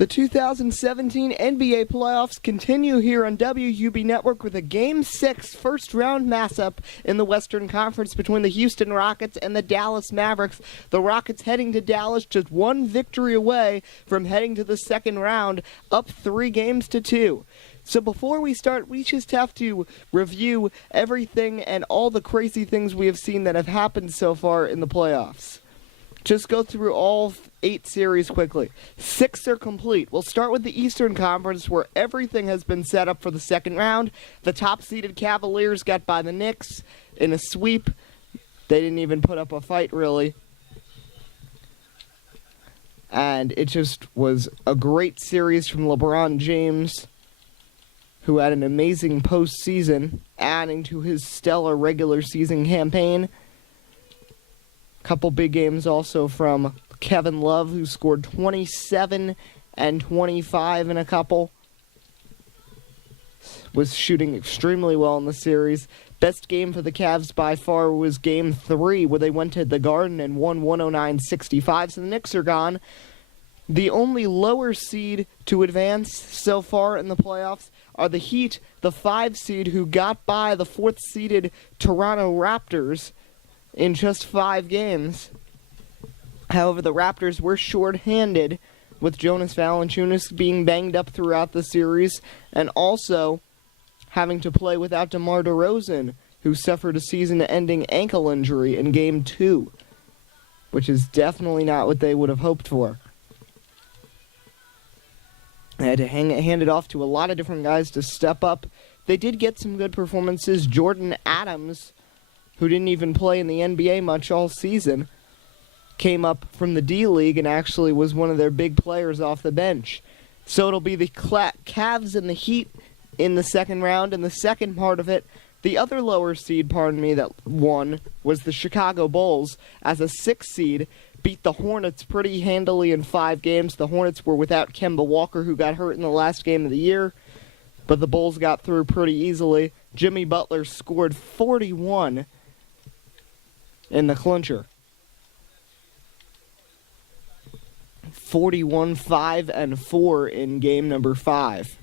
The 2017 NBA playoffs continue here on WUB Network with a Game 6 first-round matchup in the Western Conference between the Houston Rockets and the Dallas Mavericks. The Rockets heading to Dallas just one victory away from heading to the second round, up 3-2. So before we start, we just have to review everything and all the crazy things we have seen that have happened so far in the playoffs. Just go through all 8 series quickly. 6 are complete. We'll start with the Eastern Conference, where everything has been set up for the second round. The top-seeded Cavaliers got by the Knicks in a sweep. They didn't even put up a fight, really. And it just was a great series from LeBron James, who had an amazing postseason, adding to his stellar regular season campaign. Couple big games also from Kevin Love, who scored 27 and 25 in a couple. Was shooting extremely well in the series. Best game for the Cavs by far was Game 3, where they went to the Garden and won 109-65. So the Knicks are gone. The only lower seed to advance so far in the playoffs are the Heat, the 5 seed, who got by the 4th-seeded Toronto Raptors in just 5 games. However, the Raptors were short-handed, with Jonas Valanciunas being banged up throughout the series, and also having to play without DeMar DeRozan, who suffered a season-ending ankle injury in Game 2, which is definitely not what they would have hoped for. They had to hand it off to a lot of different guys to step up. They did get some good performances. Jordan Adams, who didn't even play in the NBA much all season, came up from the D-League and actually was one of their big players off the bench. So it'll be the Cavs and the Heat in the second round. And the second part of it, the other lower seed, that won, was the Chicago Bulls, as a 6th seed, beat the Hornets pretty handily in 5 games. The Hornets were without Kemba Walker, who got hurt in the last game of the year, but the Bulls got through pretty easily. Jimmy Butler scored 41 in the clincher. 41, 5, and 4 in game number 5.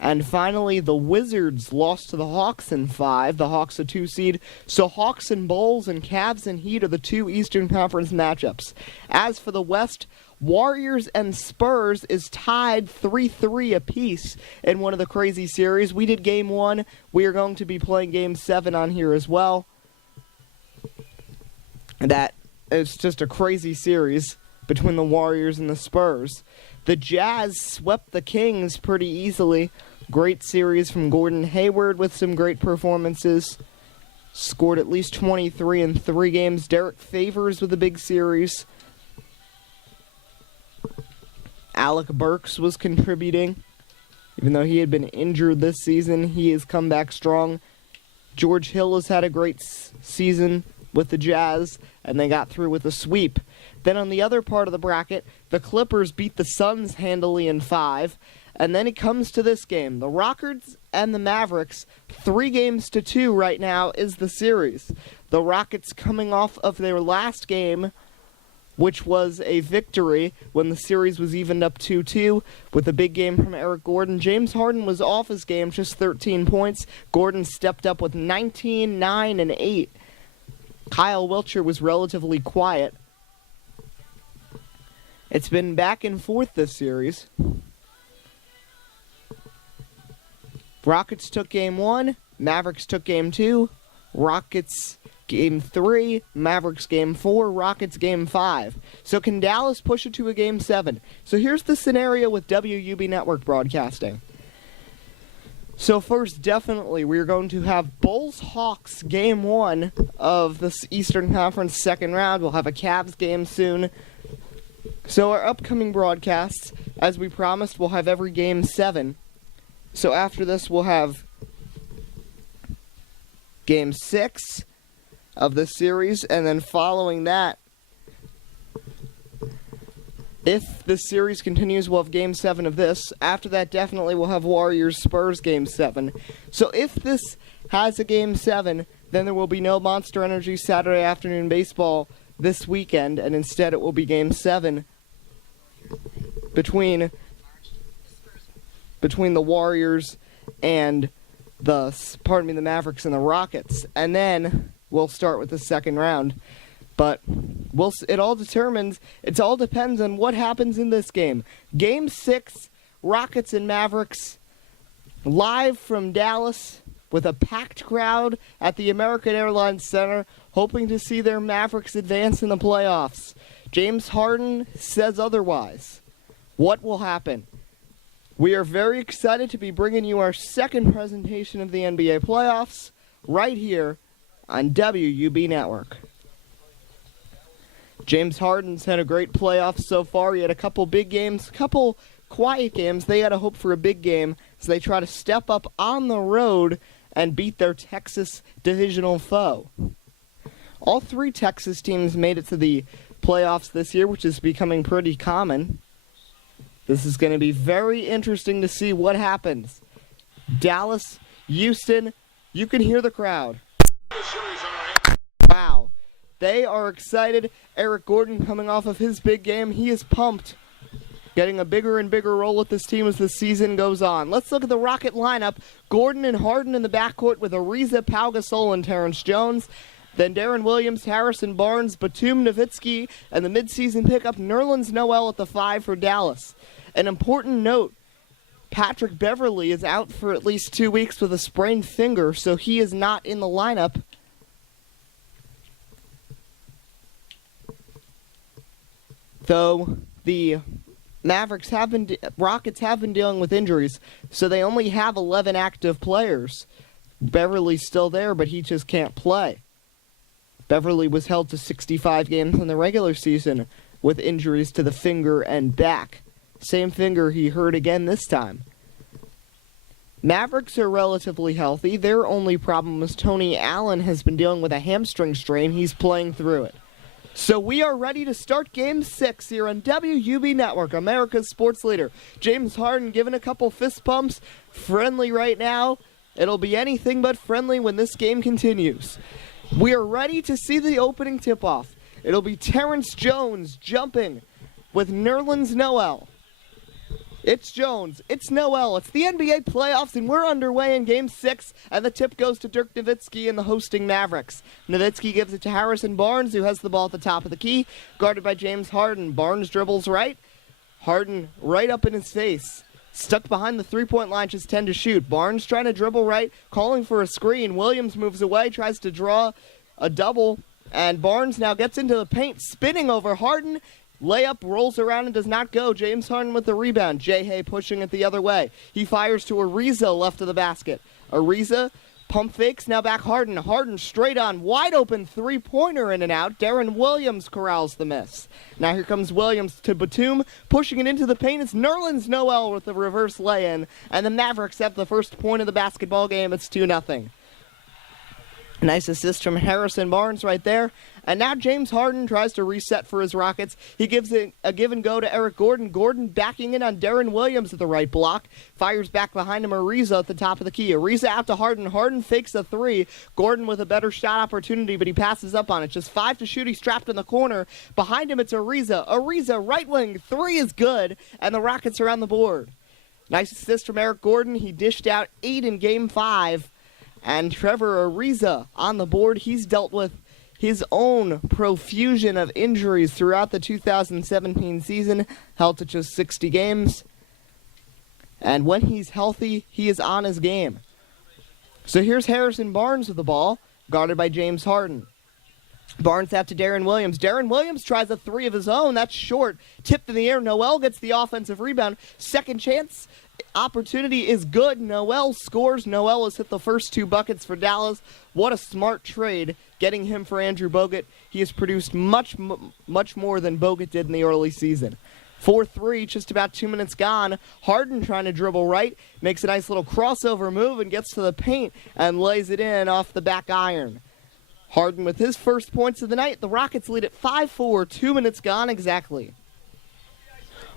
And finally, the Wizards lost to the Hawks in 5. The Hawks a 2 seed. So Hawks and Bulls and Cavs and Heat are the 2 Eastern Conference matchups. As for the West, Warriors and Spurs is tied 3-3 apiece in one of the crazy series. We did Game 1. We are going to be playing Game 7 on here as well. That is just a crazy series between the Warriors and the Spurs. The Jazz swept the Kings pretty easily. Great series from Gordon Hayward with some great performances. Scored at least 23 in 3 games. Derek Favors with a big series. Alec Burks was contributing. Even though he had been injured this season, he has come back strong. George Hill has had a great season with the Jazz, and they got through with a sweep. Then on the other part of the bracket, the Clippers beat the Suns handily in 5. And then it comes to this game. The Rockets and the Mavericks, 3-2 right now is the series. The Rockets coming off of their last game, which was a victory when the series was evened up 2-2 with a big game from Eric Gordon. James Harden was off his game, just 13 points. Gordon stepped up with 19, 9, and 8. Kyle Wiltshire was relatively quiet. It's been back and forth this series. Rockets took Game 1, Mavericks took Game 2, Rockets Game 3, Mavericks Game 4, Rockets Game 5. So can Dallas push it to a Game 7? So here's the scenario with WUB Network broadcasting. So first, definitely, we are going to have Bulls-Hawks Game 1 of the Eastern Conference second round. We'll have a Cavs game soon. So our upcoming broadcasts, as we promised, we'll have every Game 7. So after this, we'll have Game 6 of the series, and then following that, if the series continues, we'll have Game 7 of this. After that, definitely we'll have Warriors-Spurs Game 7. So if this has a Game 7, then there will be no Monster Energy Saturday afternoon baseball this weekend, and instead it will be Game 7 between the Warriors and the Mavericks and the Rockets. And then we'll start with the second round. But it all depends on what happens in this game. Game 6, Rockets and Mavericks, live from Dallas with a packed crowd at the American Airlines Center, hoping to see their Mavericks advance in the playoffs. James Harden says otherwise. What will happen? We are very excited to be bringing you our second presentation of the NBA playoffs right here on WUB Network. James Harden's had a great playoff so far. He had a couple big games, couple quiet games. They had to hope for a big game, so they try to step up on the road and beat their Texas divisional foe. All 3 Texas teams made it to the playoffs this year, which is becoming pretty common. This is going to be very interesting to see what happens. Dallas, Houston, you can hear the crowd. Wow. They are excited. Eric Gordon coming off of his big game. He is pumped. Getting a bigger and bigger role with this team as the season goes on. Let's look at the Rocket lineup. Gordon and Harden in the backcourt with Ariza, Pau Gasol, and Terrence Jones. Then Darren Williams, Harrison Barnes, Batum, Nowitzki, and the midseason pickup Nerlens Noel at the 5 for Dallas. An important note, Patrick Beverley is out for at least 2 weeks with a sprained finger, so he is not in the lineup. Though the Rockets have been dealing with injuries, so they only have 11 active players. Beverly's still there, but he just can't play. Beverly was held to 65 games in the regular season with injuries to the finger and back. Same finger he hurt again this time. Mavericks are relatively healthy. Their only problem is Tony Allen has been dealing with a hamstring strain. He's playing through it. So we are ready to start Game 6 here on WUB Network, America's sports leader. James Harden giving a couple fist pumps. Friendly right now. It'll be anything but friendly when this game continues. We are ready to see the opening tip-off. It'll be Terrence Jones jumping with Nerlens Noel. It's Jones. It's Noel. It's the NBA playoffs, and we're underway in Game 6, and the tip goes to Dirk Nowitzki and the hosting Mavericks. Nowitzki gives it to Harrison Barnes, who has the ball at the top of the key, guarded by James Harden. Barnes dribbles right. Harden right up in his face. Stuck behind the three-point line, just 10 to shoot. Barnes trying to dribble right, calling for a screen. Williams moves away, tries to draw a double, and Barnes now gets into the paint, spinning over Harden. Layup rolls around and does not go. James Harden with the rebound. Jay Hay pushing it the other way. He fires to Ariza left of the basket. Ariza pump fakes, now back Harden. Harden straight on, wide open three-pointer in and out. Darren Williams corrals the miss. Now here comes Williams to Batum, pushing it into the paint. It's Nerlens Noel with the reverse lay-in, and the Mavericks have the first point of the basketball game. It's 2-0. Nice assist from Harrison Barnes right there. And now James Harden tries to reset for his Rockets. He gives it a give and go to Eric Gordon. Gordon backing in on Darren Williams at the right block. Fires back behind him Ariza at the top of the key. Ariza out to Harden. Harden fakes a three. Gordon with a better shot opportunity, but he passes up on it. Just 5 to shoot. He's trapped in the corner. Behind him it's Ariza. Ariza right wing. 3 is good. And the Rockets are on the board. Nice assist from Eric Gordon. He dished out 8 in Game 5. And Trevor Ariza on the board. He's dealt with his own profusion of injuries throughout the 2017 season, held to just 60 games. And when he's healthy, he is on his game. So here's Harrison Barnes with the ball, guarded by James Harden. Barnes out to Darren Williams. Darren Williams tries a three of his own. That's short. Tipped in the air. Noel gets the offensive rebound. Second chance opportunity is good. Noel scores. Noel has hit the first 2 buckets for Dallas. What a smart trade getting him for Andrew Bogut. He has produced much more than Bogut did in the early season. 4-3, just about 2 minutes gone. Harden trying to dribble right. Makes a nice little crossover move and gets to the paint and lays it in off the back iron. Harden with his first points of the night. The Rockets lead at 5-4, 2 minutes gone exactly.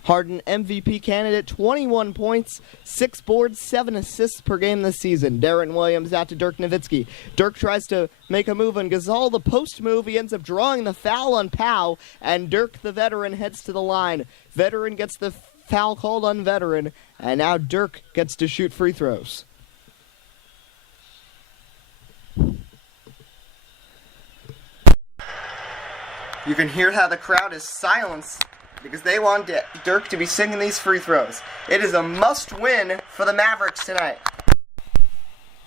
Harden MVP candidate, 21 points, 6 boards, 7 assists per game this season. Darren Williams out to Dirk Nowitzki. Dirk tries to make a move on Gasol. The post move, he ends up drawing the foul on Pau, and Dirk, the veteran, heads to the line. Veteran gets the foul called on veteran, and now Dirk gets to shoot free throws. You can hear how the crowd is silenced because they want Dirk to be singing these free throws. It is a must-win for the Mavericks tonight.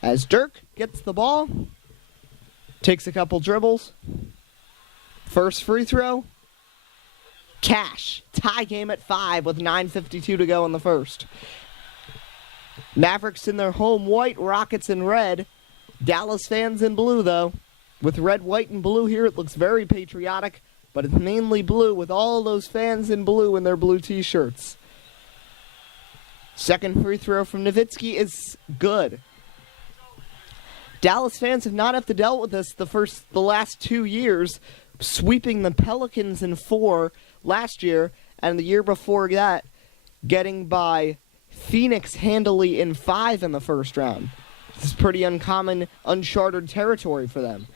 As Dirk gets the ball, takes a couple dribbles, first free throw, cash. Tie game at 5 with 9:52 to go in the first. Mavericks in their home white, Rockets in red. Dallas fans in blue, though. With red, white, and blue here, it looks very patriotic, but it's mainly blue with all those fans in blue in their blue t-shirts. Second free throw from Nowitzki is good. Dallas fans have not have to deal with this the last 2 years, sweeping the Pelicans in 4 last year, and the year before that, getting by Phoenix handily in 5 in the first round. This is pretty uncommon, uncharted territory for them.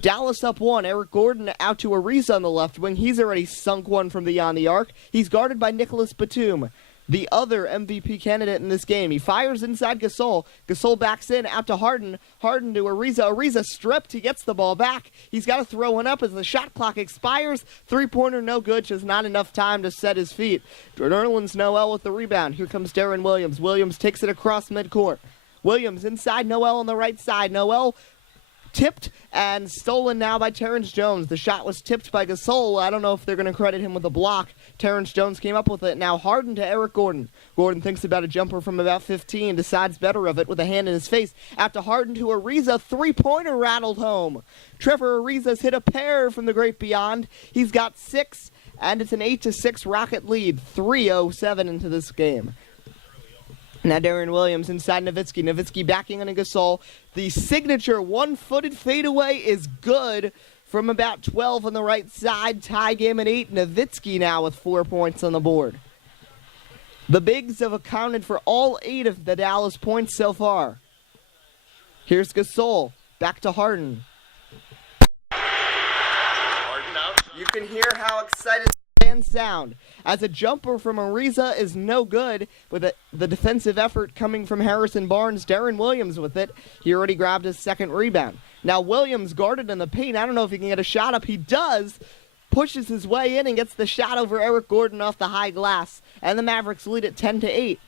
Dallas up 1. Eric Gordon out to Ariza on the left wing. He's already sunk one from beyond the arc. He's guarded by Nicholas Batum, the other MVP candidate in this game. He fires inside Gasol. Gasol backs in, out to Harden. Harden to Ariza. Ariza stripped. He gets the ball back. He's got to throw one up as the shot clock expires. Three-pointer no good. Just not enough time to set his feet. Nerlens Noel with the rebound. Here comes Darren Williams. Williams takes it across midcourt. Williams inside Noel on the right side. Noel tipped and stolen now by Terrence Jones. The shot was tipped by Gasol. I don't know if they're going to credit him with a block. Terrence Jones came up with it. Now Harden to Eric Gordon. Gordon thinks about a jumper from about 15, decides better of it with a hand in his face. After Harden to Ariza, three-pointer rattled home. Trevor Ariza's hit a pair from the great beyond. He's got 6, and it's an 8-6 Rocket lead. 3:07 into this game. Now Darren Williams inside Nowitzki. Nowitzki backing on a Gasol. The signature one-footed fadeaway is good from about 12 on the right side. Tie game at 8. Nowitzki now with 4 points on the board. The Bigs have accounted for all 8 of the Dallas points so far. Here's Gasol. Back to Harden. You can hear how excited fans sound, as a jumper from Ariza is no good with the defensive effort coming from Harrison Barnes. Darren Williams with it. He already grabbed his second rebound. Now Williams guarded in the paint. I don't know if he can get a shot up. He does. Pushes his way in and gets the shot over Eric Gordon off the high glass. And the Mavericks lead it 10-8.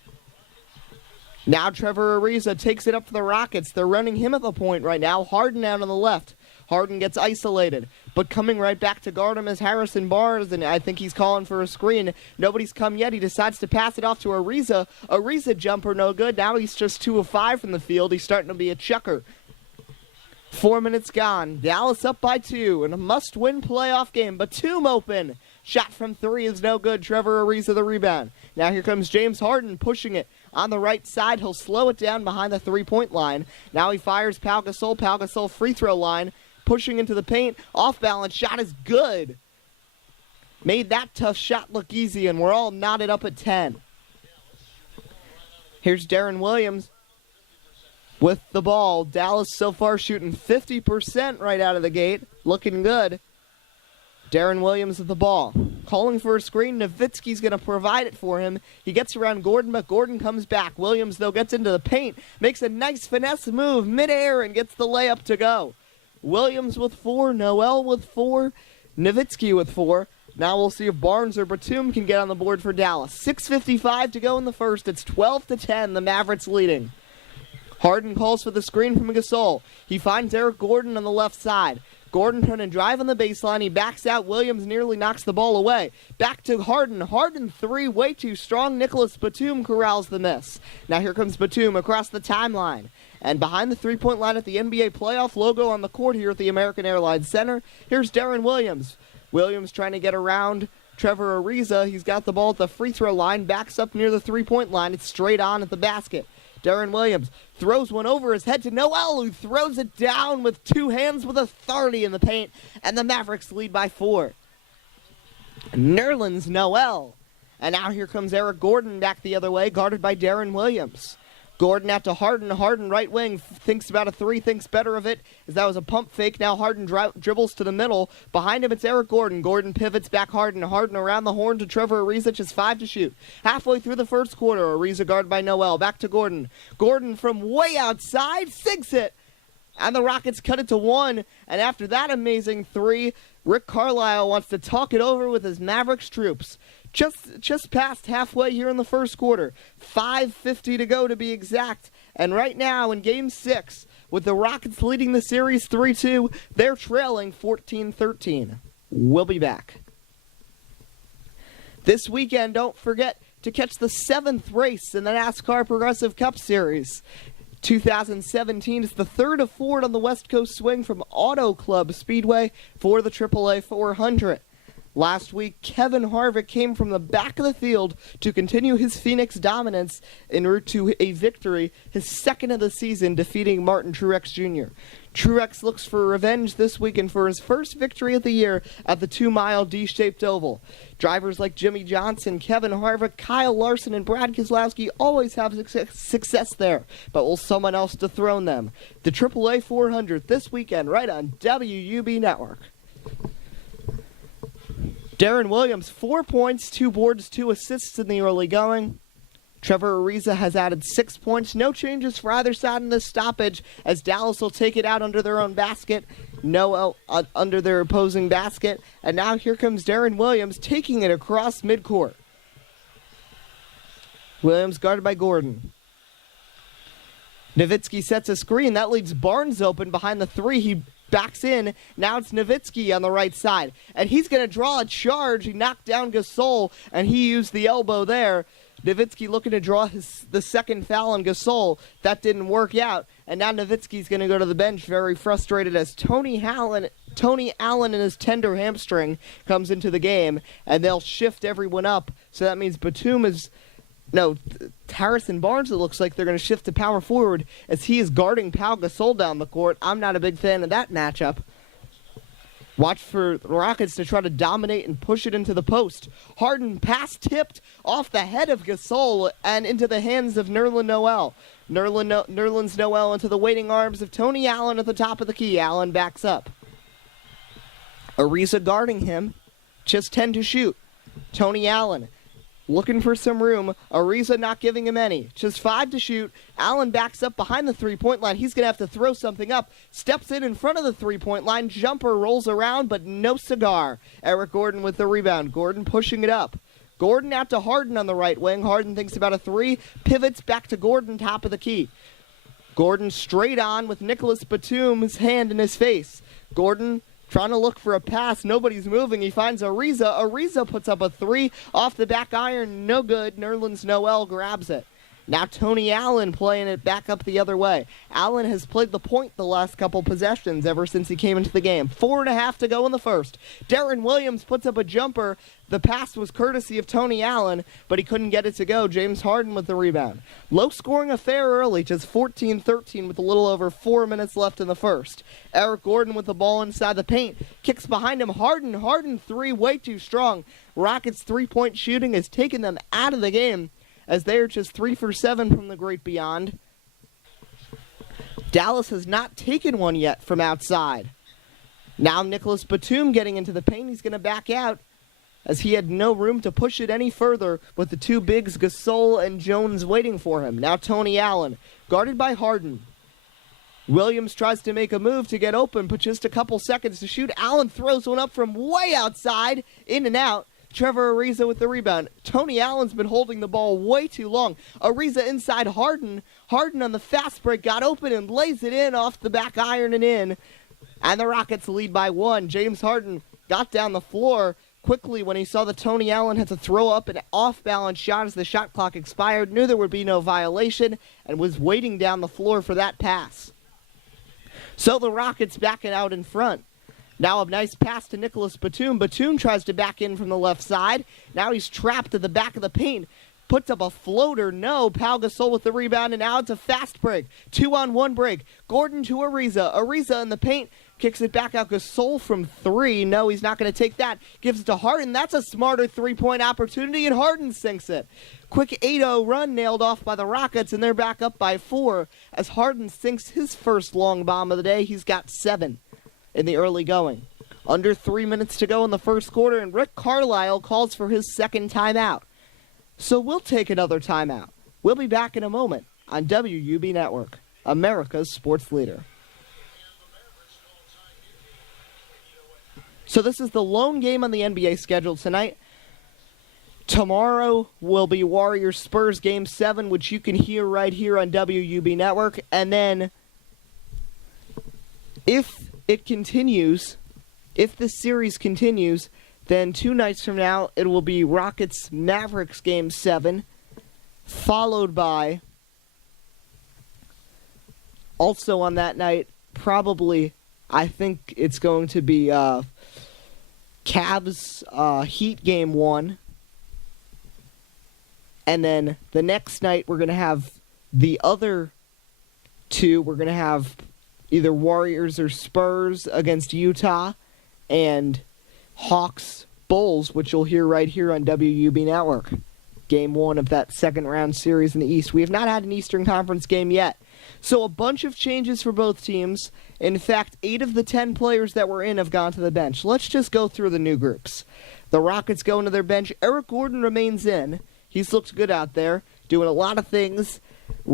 Now Trevor Ariza takes it up for the Rockets. They're running him at the point right now. Harden out on the left. Harden gets isolated, but coming right back to guard him is Harrison Barnes, and I think he's calling for a screen. Nobody's come yet. He decides to pass it off to Ariza. Ariza jumper no good. Now he's just 2 of 5 from the field. He's starting to be a chucker. 4 minutes gone. Dallas up by 2 in a must-win playoff game. Batum open. Shot from 3 is no good. Trevor Ariza the rebound. Now here comes James Harden pushing it on the right side. He'll slow it down behind the three-point line. Now he fires Pau Gasol. Pau Gasol free throw line. Pushing into the paint, off balance, shot is good. Made that tough shot look easy, and we're all knotted up at 10. Here's Darren Williams with the ball. Dallas so far shooting 50% right out of the gate, looking good. Darren Williams with the ball. Calling for a screen, Nowitzki's going to provide it for him. He gets around Gordon, but Gordon comes back. Williams, though, gets into the paint, makes a nice finesse move midair, and gets the layup to go. Williams with 4, Noel with 4, Nowitzki with 4. Now we'll see if Barnes or Batum can get on the board for Dallas. 6:55 to go in the first. It's 12-10, the Mavericks leading. Harden calls for the screen from Gasol. He finds Eric Gordon on the left side. Gordon trying to drive on the baseline. He backs out. Williams nearly knocks the ball away. Back to Harden. Harden 3, way too strong. Nicholas Batum corrals the miss. Now here comes Batum across the timeline. And behind the three-point line at the NBA playoff logo on the court here at the American Airlines Center, here's Darren Williams. Williams trying to get around Trevor Ariza. He's got the ball at the free throw line, backs up near the three-point line. It's straight on at the basket. Darren Williams throws one over his head to Noel, who throws it down with 2 hands with authority in the paint, and the Mavericks lead by 4. Nerlens Noel. And now here comes Eric Gordon back the other way, guarded by Darren Williams. Gordon out to Harden. Harden right wing, thinks about a three, thinks better of it, as that was a pump fake. Now Harden dribbles to the middle. Behind him, it's Eric Gordon. Gordon pivots back Harden. Harden around the horn to Trevor Ariza, just 5 to shoot. Halfway through the first quarter, Ariza guarded by Noel. Back to Gordon. Gordon from way outside, sinks it. And the Rockets cut it to 1. And after that amazing three, Rick Carlisle wants to talk it over with his Mavericks troops. Just past halfway here in the first quarter. 5:50 to go to be exact. And right now in Game 6, with the Rockets leading the series 3-2, they're trailing 14-13. We'll be back. This weekend, don't forget to catch the 7th race in the NASCAR Progressive Cup Series. 2017 is the third of 4 on the West Coast swing from Auto Club Speedway for the AAA 400. Last week, Kevin Harvick came from the back of the field to continue his Phoenix dominance en route to a victory, his second of the season, defeating Martin Truex Jr. Truex looks for revenge this weekend for his first victory of the year at the 2-mile D-shaped oval. Drivers like Jimmy Johnson, Kevin Harvick, Kyle Larson, and Brad Keselowski always have success there, but will someone else dethrone them? The AAA 400 this weekend right on WUB Network. Darren Williams, 4 points, 2 boards, 2 assists in the early going. Trevor Ariza has added 6 points. No changes for either side in this stoppage, as Dallas will take it out under their own basket. Noel under their opposing basket. And now here comes Darren Williams taking it across midcourt. Williams guarded by Gordon. Nowitzki sets a screen. That leaves Barnes open behind the three. He backs in. Now it's Nowitzki on the right side. And he's going to draw a charge. He knocked down Gasol, and he used the elbow there. Nowitzki looking to draw the second foul on Gasol. That didn't work out. And now Nowitzki's going to go to the bench very frustrated as Tony Allen and his tender hamstring comes into the game. And they'll shift everyone up. So that means Harrison Barnes, it looks like they're going to shift to power forward as he is guarding Pau Gasol down the court. I'm not a big fan of that matchup. Watch for the Rockets to try to dominate and push it into the post. Harden pass tipped off the head of Gasol and into the hands of Nerlens Noel. Nerlens Noel into the waiting arms of Tony Allen at the top of the key. Allen backs up. Ariza guarding him. Just 10 to shoot. Tony Allen looking for some room. Ariza not giving him any. Just 5 to shoot. Allen backs up behind the three-point line. He's going to have to throw something up. Steps in front of the three-point line. Jumper rolls around, but no cigar. Eric Gordon with the rebound. Gordon pushing it up. Gordon out to Harden on the right wing. Harden thinks about a three. Pivots back to Gordon, top of the key. Gordon straight on with Nicholas Batum's hand in his face. Gordon trying to look for a pass. Nobody's moving. He finds Ariza. Ariza puts up a three off the back iron. No good. Nerlens Noel grabs it. Now Tony Allen playing it back up the other way. Allen has played the point the last couple possessions ever since he came into the game. 4.5 to go in the first. Darren Williams puts up a jumper. The pass was courtesy of Tony Allen, but he couldn't get it to go. James Harden with the rebound. Low-scoring affair early, just 14-13 with a little over 4 minutes left in the first. Eric Gordon with the ball inside the paint. Kicks behind him. Harden three, way too strong. Rockets' three-point shooting has taken them out of the game, as they are just 3 for 7 from the great beyond. Dallas has not taken one yet from outside. Now Nicholas Batum getting into the paint. He's going to back out, as he had no room to push it any further with the two bigs, Gasol and Jones, waiting for him. Now Tony Allen, guarded by Harden. Williams tries to make a move to get open, but just a couple seconds to shoot. Allen throws one up from way outside, in and out. Trevor Ariza with the rebound. Tony Allen's been holding the ball way too long. Ariza inside Harden. Harden on the fast break got open and lays it in off the back iron and in. And the Rockets lead by 1. James Harden got down the floor quickly when he saw that Tony Allen had to throw up an off-balance shot as the shot clock expired, knew there would be no violation, and was waiting down the floor for that pass. So the Rockets backing out in front. Now a nice pass to Nicholas Batum. Batum tries to back in from the left side. Now he's trapped at the back of the paint. Puts up a floater. No. Pau Gasol with the rebound, and now it's a fast break. 2-on-1 break. Gordon to Ariza. Ariza in the paint. Kicks it back out. Gasol from 3. No, he's not going to take that. Gives it to Harden. That's a smarter three-point opportunity, and Harden sinks it. Quick 8-0 run nailed off by the Rockets, and they're back up by 4 as Harden sinks his first long bomb of the day. He's got 7 in the early going. Under 3 minutes to go in the first quarter, and Rick Carlisle calls for his second timeout. So we'll take another timeout. We'll be back in a moment on WUB Network, America's sports leader. So this is the lone game on the NBA schedule tonight. Tomorrow will be Warriors Spurs Game 7, which you can hear right here on WUB Network. And then, if it continues, if this series continues, then 2 nights from now, it will be Rockets Mavericks Game 7, followed by, also on that night, probably, I think it's going to be Cavs Heat Game 1. And then the next night, we're going to have the other 2. We're going to have either Warriors or Spurs against Utah and Hawks Bulls, which you'll hear right here on WUB Network. Game 1 of that second round series in the East. We have not had an Eastern Conference game yet. So a bunch of changes for both teams. In fact, 8 of the 10 players that were in have gone to the bench. Let's just go through the new groups. The Rockets go into their bench. Eric Gordon remains in. He's looked good out there, doing a lot of things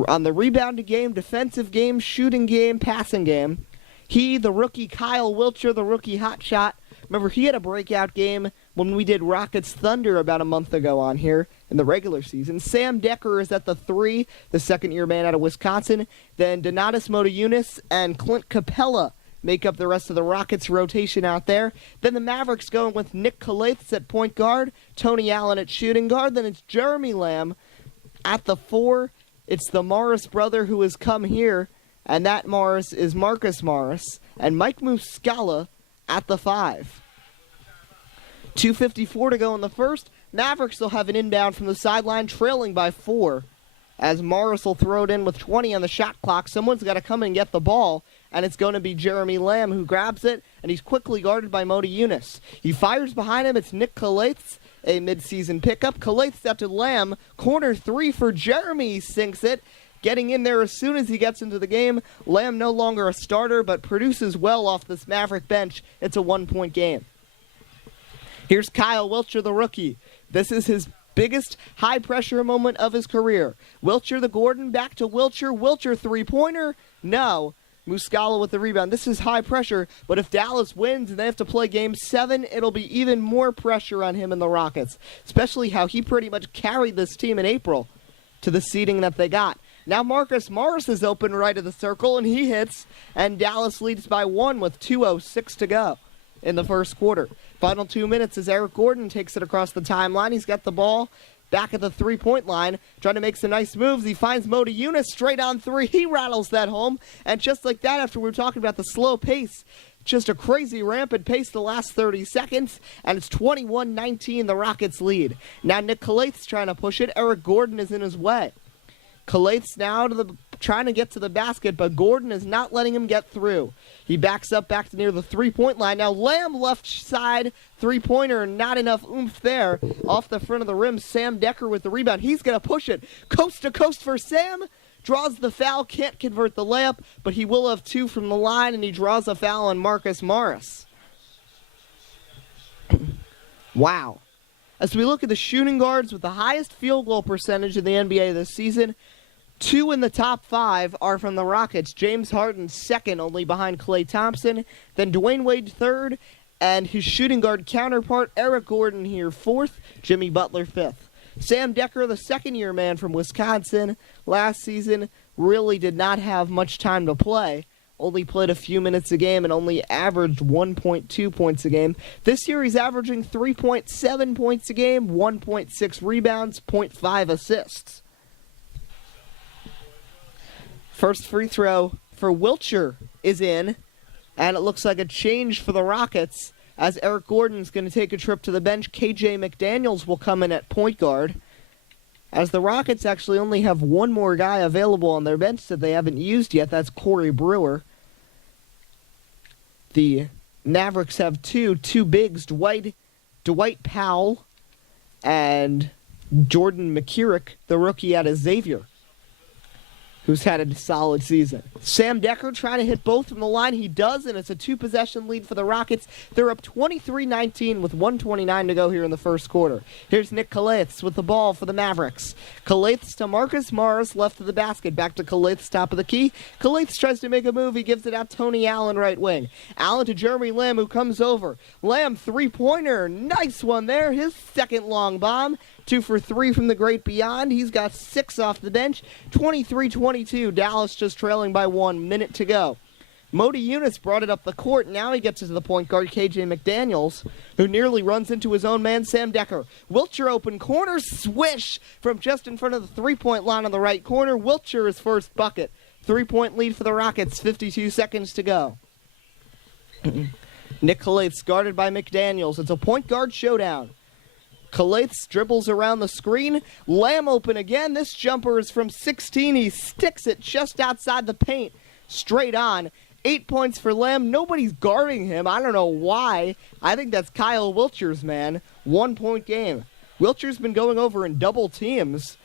on the rebounding game, defensive game, shooting game, passing game. He, the rookie Kyle Wiltjer, the rookie hotshot. Remember, he had a breakout game when we did Rockets Thunder about a month ago on here in the regular season. Sam Decker is at the 3, the second-year man out of Wisconsin. Then Donatas Motiejunas and Clint Capella make up the rest of the Rockets rotation out there. Then the Mavericks going with Nick Calathes at point guard, Tony Allen at shooting guard. Then it's Jeremy Lamb at the 4. It's the Morris brother who has come here, and that Morris is Marcus Morris. And Mike Muscala at the 5. 2:54 to go in the first. Mavericks will have an inbound from the sideline, trailing by 4. As Morris will throw it in with 20 on the shot clock. Someone's got to come and get the ball, and it's going to be Jeremy Lamb who grabs it, and he's quickly guarded by Motiejunas. He fires behind him. It's Nick Calathes, a midseason pickup. Calathes out to Lamb. Corner 3 for Jeremy. He sinks it. Getting in there as soon as he gets into the game. Lamb no longer a starter, but produces well off this Maverick bench. It's a 1-point game. Here's Kyle Wiltjer, the rookie. This is his biggest high-pressure moment of his career. Wiltjer the Gordon, back to Wiltjer. Wiltjer three-pointer? No. Muscala with the rebound. This is high pressure, but if Dallas wins and they have to play Game 7, it'll be even more pressure on him and the Rockets, especially how he pretty much carried this team in April to the seeding that they got. Now Marcus Morris is open right of the circle, and he hits, and Dallas leads by 1 with 2:06 to go in the first quarter. Final 2 minutes as Eric Gordon takes it across the timeline. He's got the ball back at the three-point line, trying to make some nice moves. He finds Motiejunas straight on 3. He rattles that home, and just like that, after we were talking about the slow pace, just a crazy rampant pace the last 30 seconds, and it's 21-19, the Rockets lead. Now Nick Calathes trying to push it. Eric Gordon is in his way. Calathes now trying to get to the basket, but Gordon is not letting him get through. He backs up back to near the three-point line. Now Lamb left side three-pointer, not enough oomph there. Off the front of the rim, Sam Decker with the rebound. He's going to push it coast to coast for Sam. Draws the foul, can't convert the layup, but he will have 2 from the line, and he draws a foul on Marcus Morris. Wow. As we look at the shooting guards with the highest field goal percentage in the NBA this season, 2 in the top 5 are from the Rockets. James Harden second, only behind Klay Thompson. Then Dwayne Wade third, and his shooting guard counterpart, Eric Gordon here 4th, Jimmy Butler 5th. Sam Decker, the second-year man from Wisconsin, last season really did not have much time to play. Only played a few minutes a game and only averaged 1.2 points a game. This year he's averaging 3.7 points a game, 1.6 rebounds, 0.5 assists. First free throw for Wiltjer is in, and it looks like a change for the Rockets as Eric Gordon's going to take a trip to the bench. KJ McDaniels will come in at point guard, as the Rockets actually only have one more guy available on their bench that they haven't used yet. That's Corey Brewer. The Mavericks have two bigs, Dwight Powell and Jordan McCurrick, the rookie out of Xavier, who's had a solid season. Sam Decker trying to hit both from the line. He does, and it's a 2-possession lead for the Rockets. They're up 23-19 with 1:29 to go here in the first quarter. Here's Nick Calates with the ball for the Mavericks. Calates to Marcus Morris, left of the basket. Back to Calates, top of the key. Calates tries to make a move. He gives it out Tony Allen, right wing. Allen to Jeremy Lamb, who comes over. Lamb, three-pointer. Nice one there. His second long bomb. 2 for 3 from the great beyond. He's got 6 off the bench. 23-22. Dallas just trailing by 1 minute to go. Modi Eunice brought it up the court. Now he gets it to the point guard, KJ McDaniels, who nearly runs into his own man, Sam Decker. Wiltshire open corner. Swish from just in front of the three-point line on the right corner. Wiltshire his first bucket. 3-point lead for the Rockets. 52 seconds to go. Nick Calates guarded by McDaniels. It's a point guard showdown. Calates dribbles around the screen. Lamb open again. This jumper is from 16. He sticks it just outside the paint. Straight on. 8 points for Lamb. Nobody's guarding him. I don't know why. I think that's Kyle Wiltshire's man. 1-point game. Wiltshire's been going over in double teams.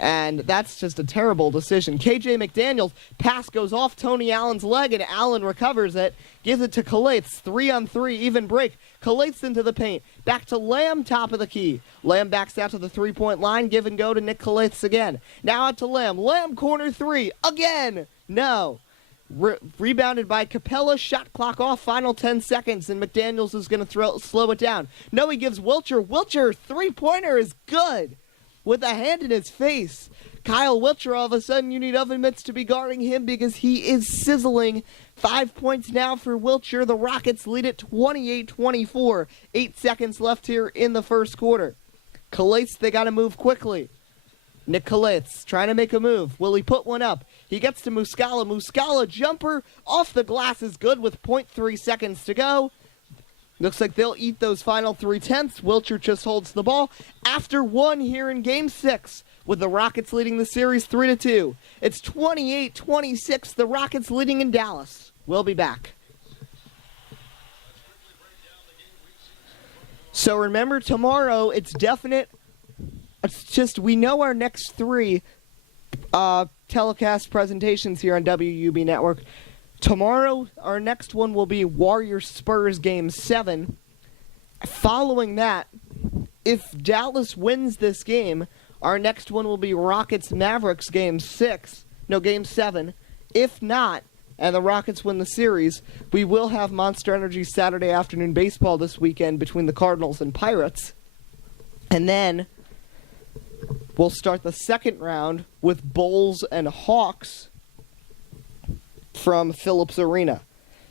And that's just a terrible decision. KJ McDaniels, pass goes off Tony Allen's leg, and Allen recovers it. Gives it to Calates. 3-on-3, even break. Calates into the paint. Back to Lamb, top of the key. Lamb backs out to the three-point line. Give and go to Nick Calates again. Now out to Lamb. Lamb, corner 3. Again! No. Rebounded by Capella. Shot clock off. Final 10 seconds, and McDaniels is going to slow it down. No, he gives Wiltshire. Wiltshire, three-pointer is good. With a hand in his face. Kyle Wiltshire, all of a sudden, you need oven mitts to be guarding him because he is sizzling. 5 points now for Wiltshire. The Rockets lead it 28-24. 8 seconds left here in the first quarter. Calates, they got to move quickly. Nick Calates trying to make a move. Will he put one up? He gets to Muscala. Muscala jumper off the glass is good with 0.3 seconds to go. Looks like they'll eat those final 3/10. Wiltshire just holds the ball after 1 here in Game 6, with the Rockets leading the series 3-2. It's 28-26, the Rockets leading in Dallas. We'll be back. So remember, tomorrow it's definite. It's just we know our next 3 telecast presentations here on WUB Network. Tomorrow, our next one will be Warriors-Spurs Game 7. Following that, if Dallas wins this game, our next one will be Rockets-Mavericks Game 7. If not, and the Rockets win the series, we will have Monster Energy Saturday afternoon baseball this weekend between the Cardinals and Pirates. And then we'll start the second round with Bulls and Hawks from Phillips Arena.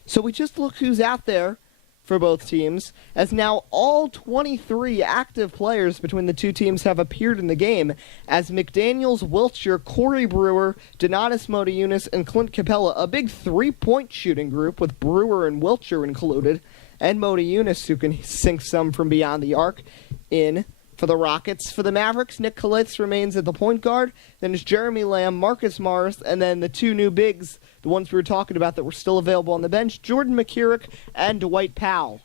So we just look who's out there for both teams, as now all 23 active players between the two teams have appeared in the game, as McDaniels, Wiltshire, Corey Brewer, Donatas Motiejunas, and Clint Capella, a big three-point shooting group with Brewer and Wiltshire included, and Motiejunas, who can sink some from beyond the arc, in for the Rockets. For the Mavericks, Nick Calates remains at the point guard. Then it's Jeremy Lamb, Marcus Morris, and then the 2 new bigs, the ones we were talking about that were still available on the bench, Jordan McCurrick and Dwight Powell.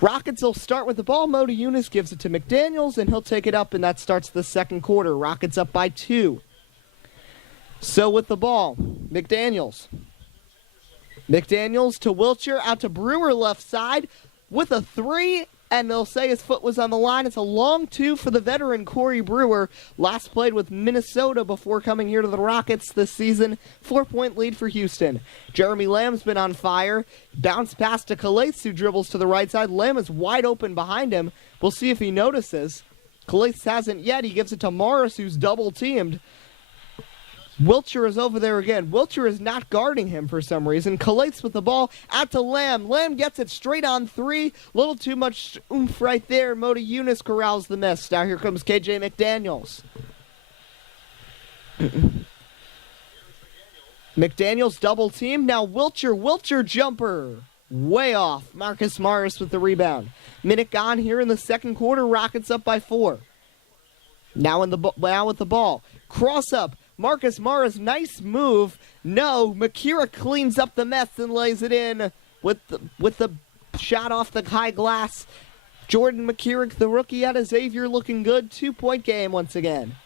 Rockets will start with the ball. Motiejunas gives it to McDaniels, and he'll take it up, and that starts the second quarter. Rockets up by 2. So with the ball, McDaniels. McDaniels to Wiltshire, out to Brewer left side with a 3. And they'll say his foot was on the line. It's a long 2 for the veteran Corey Brewer. Last played with Minnesota before coming here to the Rockets this season. 4-point lead for Houston. Jeremy Lamb's been on fire. Bounce pass to Calates, who dribbles to the right side. Lamb is wide open behind him. We'll see if he notices. Calates hasn't yet. He gives it to Morris, who's double-teamed. Wiltshire is over there again. Wiltshire is not guarding him for some reason. Calates with the ball out to Lamb. Lamb gets it straight on 3. Little too much oomph right there. Motiejunas corrals the miss. Now here comes KJ McDaniels. McDaniels double team. Now Wiltshire jumper. Way off. Marcus Morris with the rebound. Minute gone here in the second quarter. Rockets up by 4. Now with the ball. Cross up. Marcus Morris, nice move. No, Makira cleans up the mess and lays it in with the shot off the high glass. Jordan McKerrick, the rookie out of Xavier, looking good. 2-point game once again.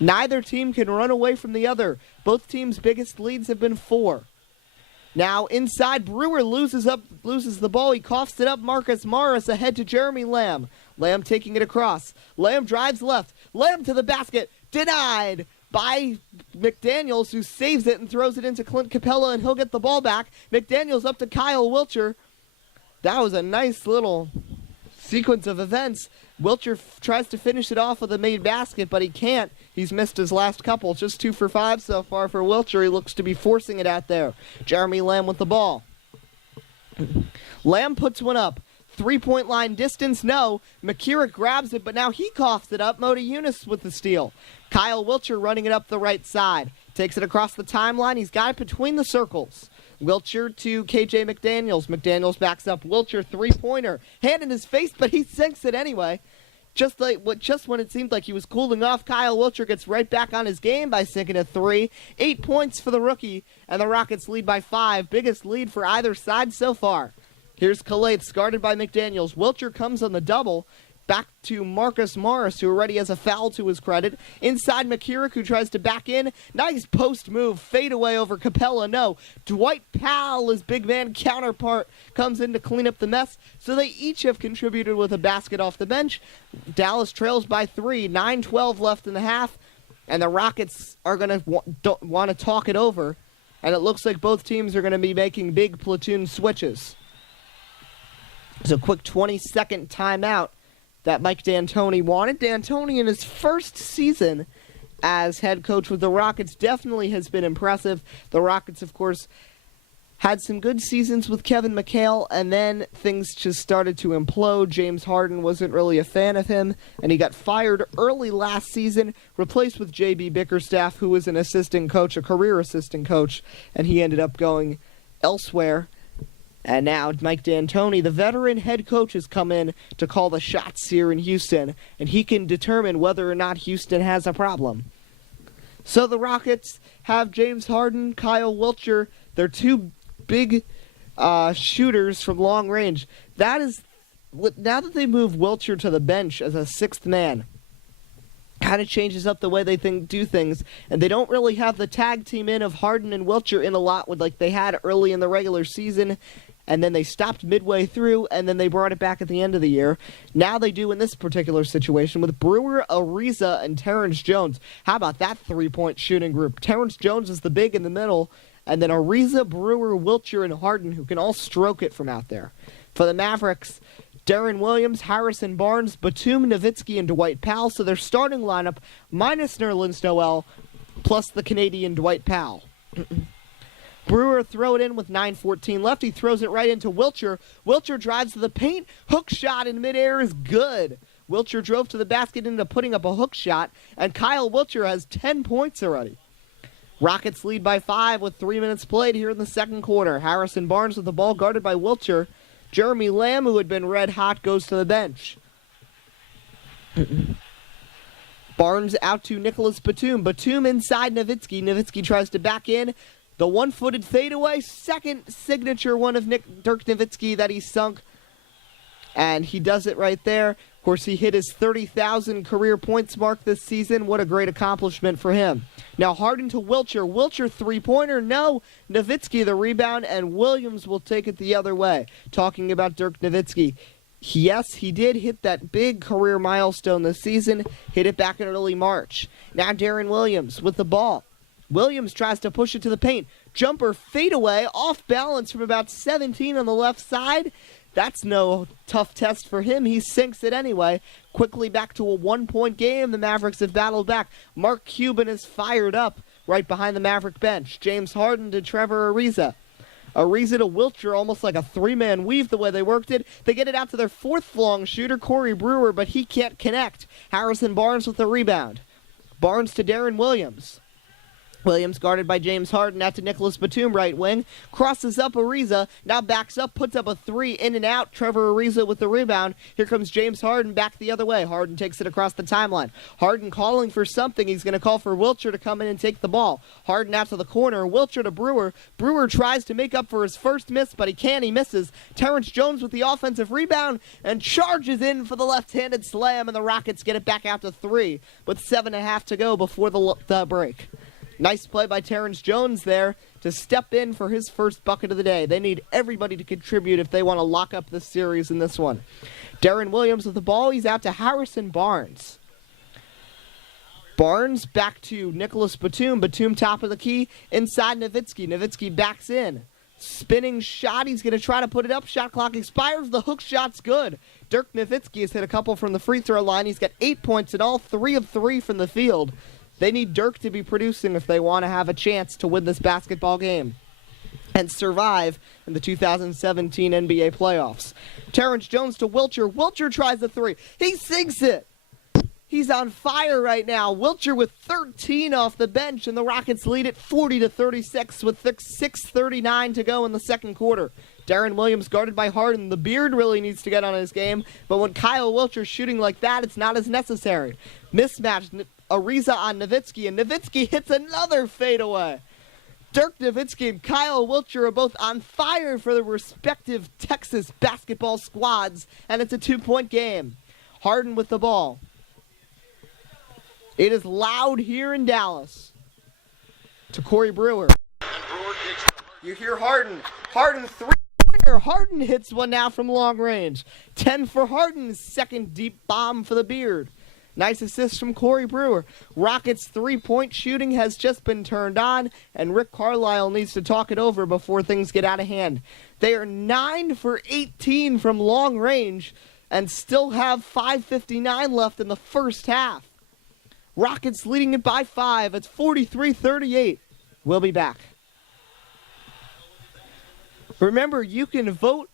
Neither team can run away from the other. Both teams' biggest leads have been 4. Now inside, Brewer loses the ball. He coughs it up. Marcus Morris ahead to Jeremy Lamb. Lamb taking it across. Lamb drives left. Lamb to the basket. Denied by McDaniels, who saves it and throws it into Clint Capella, and he'll get the ball back. McDaniels up to Kyle Wilcher. That was a nice little sequence of events. Wilcher tries to finish it off with a made basket, but he can't. He's missed his last couple. Just 2 for 5 so far for Wilcher. He looks to be forcing it out there. Jeremy Lamb with the ball. Lamb puts one up. 3-point line distance, no. McKerrick grabs it, but now he coughs it up. Mota Yunus with the steal. Kyle Wilcher running it up the right side. Takes it across the timeline. He's got it between the circles. Wilcher to KJ McDaniels. McDaniels backs up. Wilcher, 3-pointer. Hand in his face, but he sinks it anyway. Just when it seemed like he was cooling off, Kyle Wilcher gets right back on his game by sinking a 3. 8 points for the rookie, and the Rockets lead by 5. Biggest lead for either side so far. Here's Calathes, guarded by McDaniels. Wilcher comes on the double. Back to Marcus Morris, who already has a foul to his credit. Inside McKerrick, who tries to back in. Nice post move. Fade away over Capella. No. Dwight Powell, his big man counterpart, comes in to clean up the mess. So they each have contributed with a basket off the bench. Dallas trails by 3. 9-12 left in the half. And the Rockets are going to want to talk it over. And it looks like both teams are going to be making big platoon switches. So quick 20-second timeout that Mike D'Antoni wanted. D'Antoni in his first season as head coach with the Rockets definitely has been impressive. The Rockets, of course, had some good seasons with Kevin McHale, and then things just started to implode. James Harden wasn't really a fan of him, and he got fired early last season, replaced with J.B. Bickerstaff, who was an assistant coach, a career assistant coach, and he ended up going elsewhere. And now Mike D'Antoni, the veteran head coach, has come in to call the shots here in Houston, and he can determine whether or not Houston has a problem. So the Rockets have James Harden, Kyle Wilcher. They're 2 big shooters from long range. That is, now that they move Wilcher to the bench as a 6th man, kind of changes up the way they do things, and they don't really have the tag team in of Harden and Wilcher in a lot like they had early in the regular season. And then they stopped midway through, and then they brought it back at the end of the year. Now they do in this particular situation with Brewer, Ariza, and Terrence Jones. How about that 3-point shooting group? Terrence Jones is the big in the middle, and then Ariza, Brewer, Wilcher, and Harden, who can all stroke it from out there. For the Mavericks, Darren Williams, Harrison Barnes, Batum, Nowitzki, and Dwight Powell. So their starting lineup, minus Nerlens Noel, plus the Canadian Dwight Powell. Brewer throw it in with 9:14 left. He throws it right into Wilcher. Wilcher drives to the paint. Hook shot in midair is good. Wilcher drove to the basket into putting up a hook shot, and Kyle Wilcher has 10 points already. Rockets lead by 5 with 3 minutes played here in the second quarter. Harrison Barnes with the ball guarded by Wilcher. Jeremy Lamb, who had been red hot, goes to the bench. Barnes out to Nicholas Batum. Batum inside Nowitzki. Nowitzki tries to back in. The one-footed fadeaway, second signature one of Dirk Nowitzki that he sunk. And he does it right there. Of course, he hit his 30,000 career points mark this season. What a great accomplishment for him. Now Harden to Wilcher. Wilcher 3-pointer. No. Nowitzki the rebound, and Williams will take it the other way. Talking about Dirk Nowitzki. Yes, he did hit that big career milestone this season. Hit it back in early March. Now Darren Williams with the ball. Williams tries to push it to the paint. Jumper fadeaway, off balance from about 17 on the left side. That's no tough test for him. He sinks it anyway. Quickly back to a 1-point game. The Mavericks have battled back. Mark Cuban is fired up right behind the Maverick bench. James Harden to Trevor Ariza. Ariza to Wilcher, almost like a 3-man weave the way they worked it. They get it out to their 4th long shooter, Corey Brewer, but he can't connect. Harrison Barnes with the rebound. Barnes to Darren Williams. Williams guarded by James Harden out to Nicholas Batum, right wing. Crosses up Ariza, now backs up, puts up a three, in and out. Trevor Ariza with the rebound. Here comes James Harden back the other way. Harden takes it across the timeline. Harden calling for something. He's going to call for Wiltshire to come in and take the ball. Harden out to the corner. Wiltshire to Brewer. Brewer tries to make up for his first miss, but he can't. He misses. Terrence Jones with the offensive rebound and charges in for the left-handed slam, and the Rockets get it back out to 3 with 7.5 to go before the break. Nice play by Terrence Jones there to step in for his first bucket of the day. They need everybody to contribute if they want to lock up this series in this one. Darren Williams with the ball. He's out to Harrison Barnes. Barnes back to Nicholas Batum. Batum top of the key inside Nowitzki. Nowitzki backs in. Spinning shot. He's going to try to put it up. Shot clock expires. The hook shot's good. Dirk Nowitzki has hit a couple from the free throw line. He's got 8 points in all, 3 of 3 from the field. They need Dirk to be producing if they want to have a chance to win this basketball game and survive in the 2017 NBA playoffs. Terrence Jones to Wiltshire. Wiltshire tries the three. He sinks it. He's on fire right now. Wiltshire with 13 off the bench, and the Rockets lead it 40-36 with 6:39 to go in the second quarter. Darren Williams guarded by Harden. The beard really needs to get on his game, but when Kyle Wiltshire's shooting like that, it's not as necessary. Mismatch. Ariza on Nowitzki, and Nowitzki hits another fadeaway. Dirk Nowitzki and Kyle Wiltshire are both on fire for their respective Texas basketball squads, and it's a 2-point game. Harden with the ball. It is loud here in Dallas. To Corey Brewer. You hear Harden. Harden three-pointer. Harden hits one now from long range. 10 for Harden's second deep bomb for the beard. Nice assist from Corey Brewer. Rockets' three-point shooting has just been turned on, and Rick Carlisle needs to talk it over before things get out of hand. They are 9 for 18 from long range and still have 5:59 left in the first half. Rockets leading it by 5. It's 43-38. We'll be back. Remember, you can vote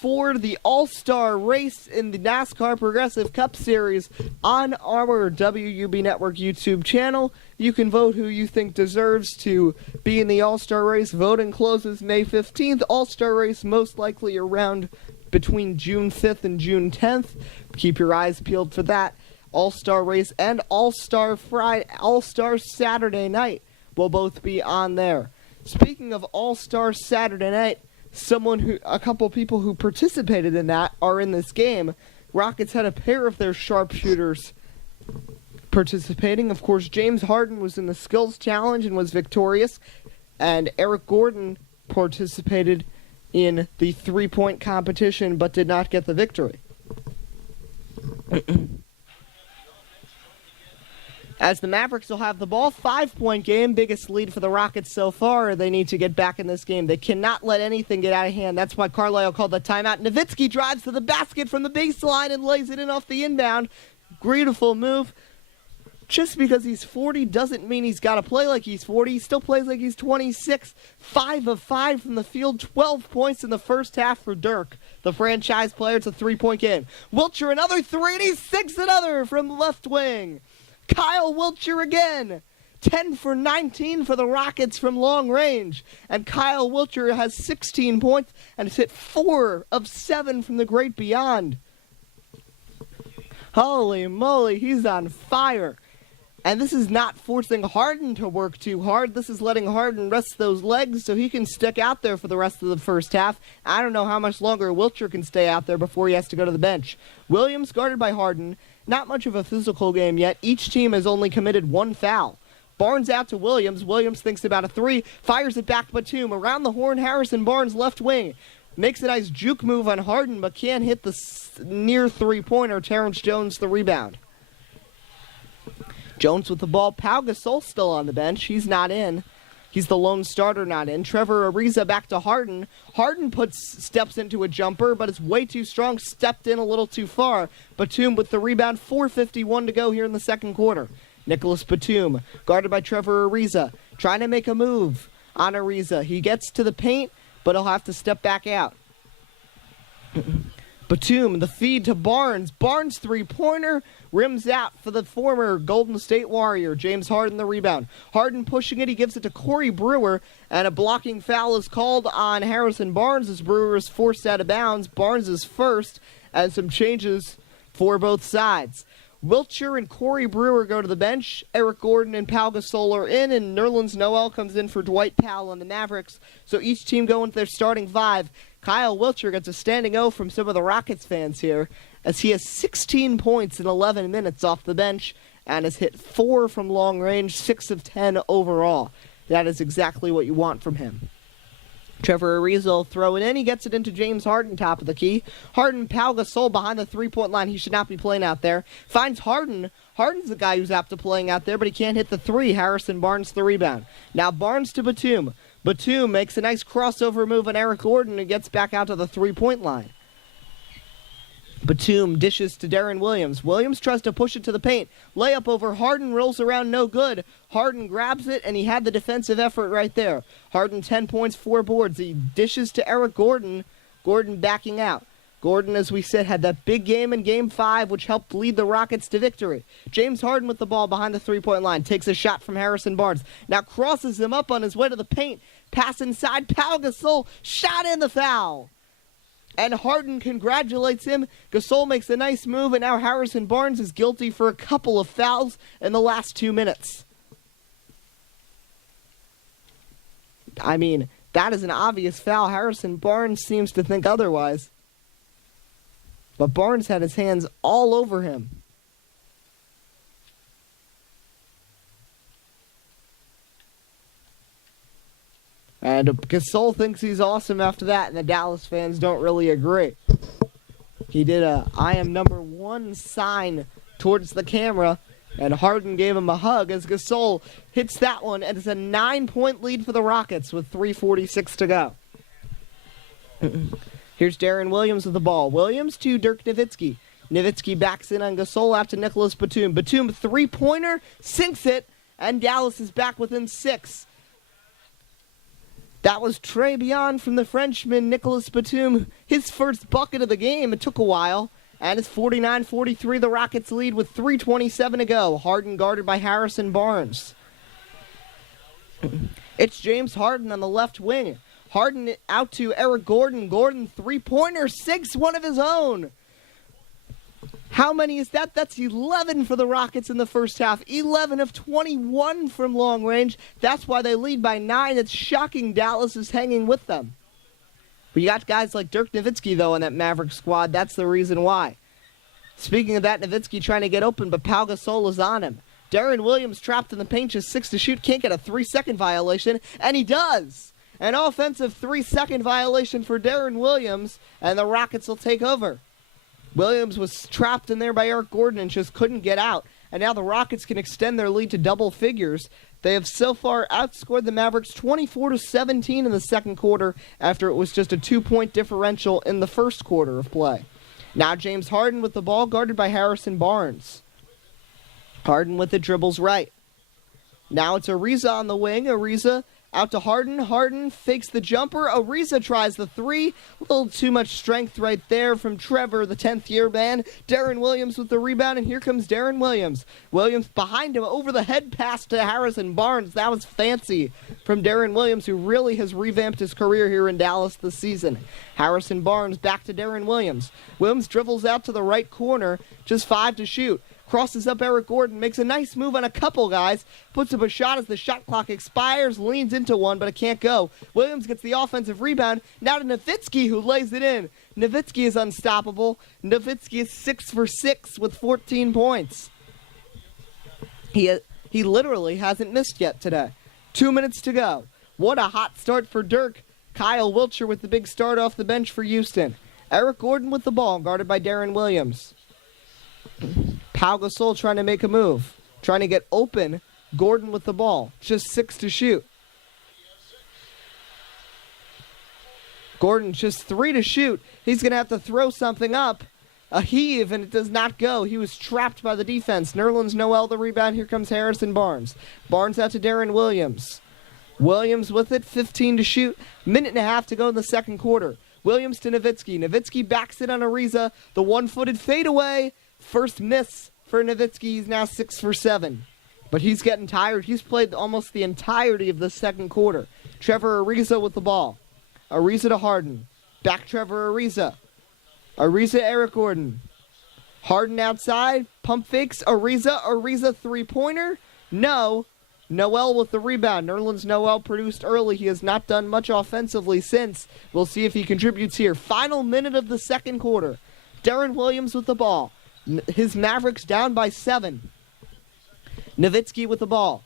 for the All-Star race in the NASCAR Progressive Cup Series on our WUB Network YouTube channel. You can vote who you think deserves to be in the All-Star race. Voting closes May 15th. All-Star race most likely around between June 5th and June 10th. Keep your eyes peeled for that. All-Star race and All-Star Saturday night will both be on there. Speaking of All-Star Saturday night, a couple people who participated in that are in this game. Rockets had a pair of their sharpshooters participating. Of course, James Harden was in the skills challenge and was victorious, and Eric Gordon participated in the three-point competition but did not get the victory. As the Mavericks will have the ball, 5-point game, biggest lead for the Rockets so far. They need to get back in this game. They cannot let anything get out of hand. That's why Carlisle called the timeout. Nowitzki drives to the basket from the baseline and lays it in off the inbound. Beautiful move. Just because he's 40 doesn't mean he's got to play like he's 40. He still plays like he's 26. 5 of 5 from the field, 12 points in the first half for Dirk, the franchise player. It's a 3-point game. Wiltshire another 3, and he sinks another from the left wing. Kyle Wiltshire again. 10 for 19 for the Rockets from long range. And Kyle Wiltshire has 16 points and has hit 4 of 7 from the great beyond. Holy moly, he's on fire. And this is not forcing Harden to work too hard. This is letting Harden rest those legs so he can stick out there for the rest of the first half. I don't know how much longer Wiltshire can stay out there before he has to go to the bench. Williams guarded by Harden. Not much of a physical game yet. Each team has only committed 1 foul. Barnes out to Williams. Williams thinks about a 3. Fires it back to Batum. Around the horn, Harrison Barnes left wing. Makes a nice juke move on Harden, but can't hit the near three-pointer. Terrence Jones the rebound. Jones with the ball. Pau Gasol still on the bench. He's not in. He's the lone starter not in. Trevor Ariza back to Harden. Harden steps into a jumper, but it's way too strong. Stepped in a little too far. Batum with the rebound. 4:51 to go here in the second quarter. Nicholas Batum, guarded by Trevor Ariza, trying to make a move on Ariza. He gets to the paint, but he'll have to step back out. Batum, the feed to Barnes. Barnes three-pointer, rims out for the former Golden State Warrior. James Harden the rebound. Harden pushing it, he gives it to Corey Brewer, and a blocking foul is called on Harrison Barnes as Brewer is forced out of bounds. Barnes is first, and some changes for both sides. Wiltshire and Corey Brewer go to the bench. Eric Gordon and Pau Gasol are in, and Nerlens Noel comes in for Dwight Powell on the Mavericks. So each team going with their starting five. Kyle Wiltshire gets a standing O from some of the Rockets fans here, as he has 16 points in 11 minutes off the bench and has hit 4 from long range, 6 of 10 overall. That is exactly what you want from him. Trevor Ariza will throw it in. He gets it into James Harden, top of the key. Harden, Pau Gasol behind the three-point line. He should not be playing out there. Finds Harden. Harden's the guy who's apt to playing out there, but he can't hit the three. Harrison Barnes the rebound. Now Barnes to Batum. Batum makes a nice crossover move on Eric Gordon and gets back out to the three-point line. Batum dishes to Darren Williams. Williams tries to push it to the paint. Layup over Harden, rolls around, no good. Harden grabs it, and he had the defensive effort right there. Harden 10 points, 4 boards. He dishes to Eric Gordon. Gordon backing out. Gordon, as we said, had that big game in Game 5, which helped lead the Rockets to victory. James Harden with the ball behind the three-point line. Takes a shot from Harrison Barnes. Now crosses him up on his way to the paint. Pass inside. Pau Gasol. Shot in the foul. And Harden congratulates him. Gasol makes a nice move, and now Harrison Barnes is guilty for a couple of fouls in the last 2 minutes. I mean, that is an obvious foul. Harrison Barnes seems to think otherwise. But Barnes had his hands all over him. And Gasol thinks he's awesome after that, and the Dallas fans don't really agree. He did a I am number one sign towards the camera, and Harden gave him a hug as Gasol hits that one, and it's a 9-point lead for the Rockets with 3:46 to go. Here's Darren Williams with the ball. Williams to Dirk Nowitzki. Nowitzki backs in on Gasol out to Nicholas Batum. Batum three-pointer, sinks it, and Dallas is back within 6. That was Trey Beyond from the Frenchman, Nicholas Batum. His first bucket of the game. It took a while. And it's 49-43. The Rockets lead with 3:27 to go. Harden guarded by Harrison Barnes. It's James Harden on the left wing. Harden out to Eric Gordon. Gordon three-pointer, sinks one of his own. How many is that? That's 11 for the Rockets in the first half. 11 of 21 from long range. That's why they lead by 9. It's shocking Dallas is hanging with them. But you got guys like Dirk Nowitzki, though, in that Mavericks squad. That's the reason why. Speaking of that, Nowitzki trying to get open, but Pau Gasol is on him. Darren Williams trapped in the paint, just 6 to shoot. Can't get a 3-second violation, and he does. An offensive 3-second violation for Darren Williams, and the Rockets will take over. Williams was trapped in there by Eric Gordon and just couldn't get out. And now the Rockets can extend their lead to double figures. They have so far outscored the Mavericks 24-17 in the second quarter after it was just a 2-point differential in the first quarter of play. Now James Harden with the ball guarded by Harrison Barnes. Harden with the dribbles right. Now it's Ariza on the wing. Ariza out to Harden. Harden fakes the jumper. Ariza tries the three. A little too much strength right there from Trevor, the 10th-year man. Darren Williams with the rebound, and here comes Darren Williams. Williams behind him, over the head pass to Harrison Barnes. That was fancy from Darren Williams, who really has revamped his career here in Dallas this season. Harrison Barnes back to Darren Williams. Williams dribbles out to the right corner, just 5 to shoot. Crosses up Eric Gordon, makes a nice move on a couple guys, puts up a shot as the shot clock expires, leans into one, but it can't go. Williams gets the offensive rebound, now to Nowitzki, who lays it in. Nowitzki is unstoppable. Nowitzki is 6 for 6 with 14 points. He literally hasn't missed yet today. 2 minutes to go. What a hot start for Dirk. Kyle Wiltshire with the big start off the bench for Houston. Eric Gordon with the ball, guarded by Darren Williams. Pau Gasol trying to make a move. Trying to get open. Gordon with the ball. Just 6 to shoot. Gordon just 3 to shoot. He's going to have to throw something up. A heave, and it does not go. He was trapped by the defense. Nerlens Noel the rebound. Here comes Harrison Barnes. Barnes out to Darren Williams. Williams with it. 15 to shoot. Minute and a half to go in the second quarter. Williams to Nowitzki. Nowitzki backs it on Ariza. The one-footed fadeaway. First miss for Nowitzki. He's now 6 for 7. But he's getting tired. He's played almost the entirety of the second quarter. Trevor Ariza with the ball. Ariza to Harden. Back Trevor Ariza. Ariza, Eric Gordon. Harden outside. Pump fakes. Ariza three-pointer. No. Noel with the rebound. Nerlens Noel produced early. He has not done much offensively since. We'll see if he contributes here. Final minute of the second quarter. Deron Williams with the ball. His Mavericks down by 7. Nowitzki with the ball.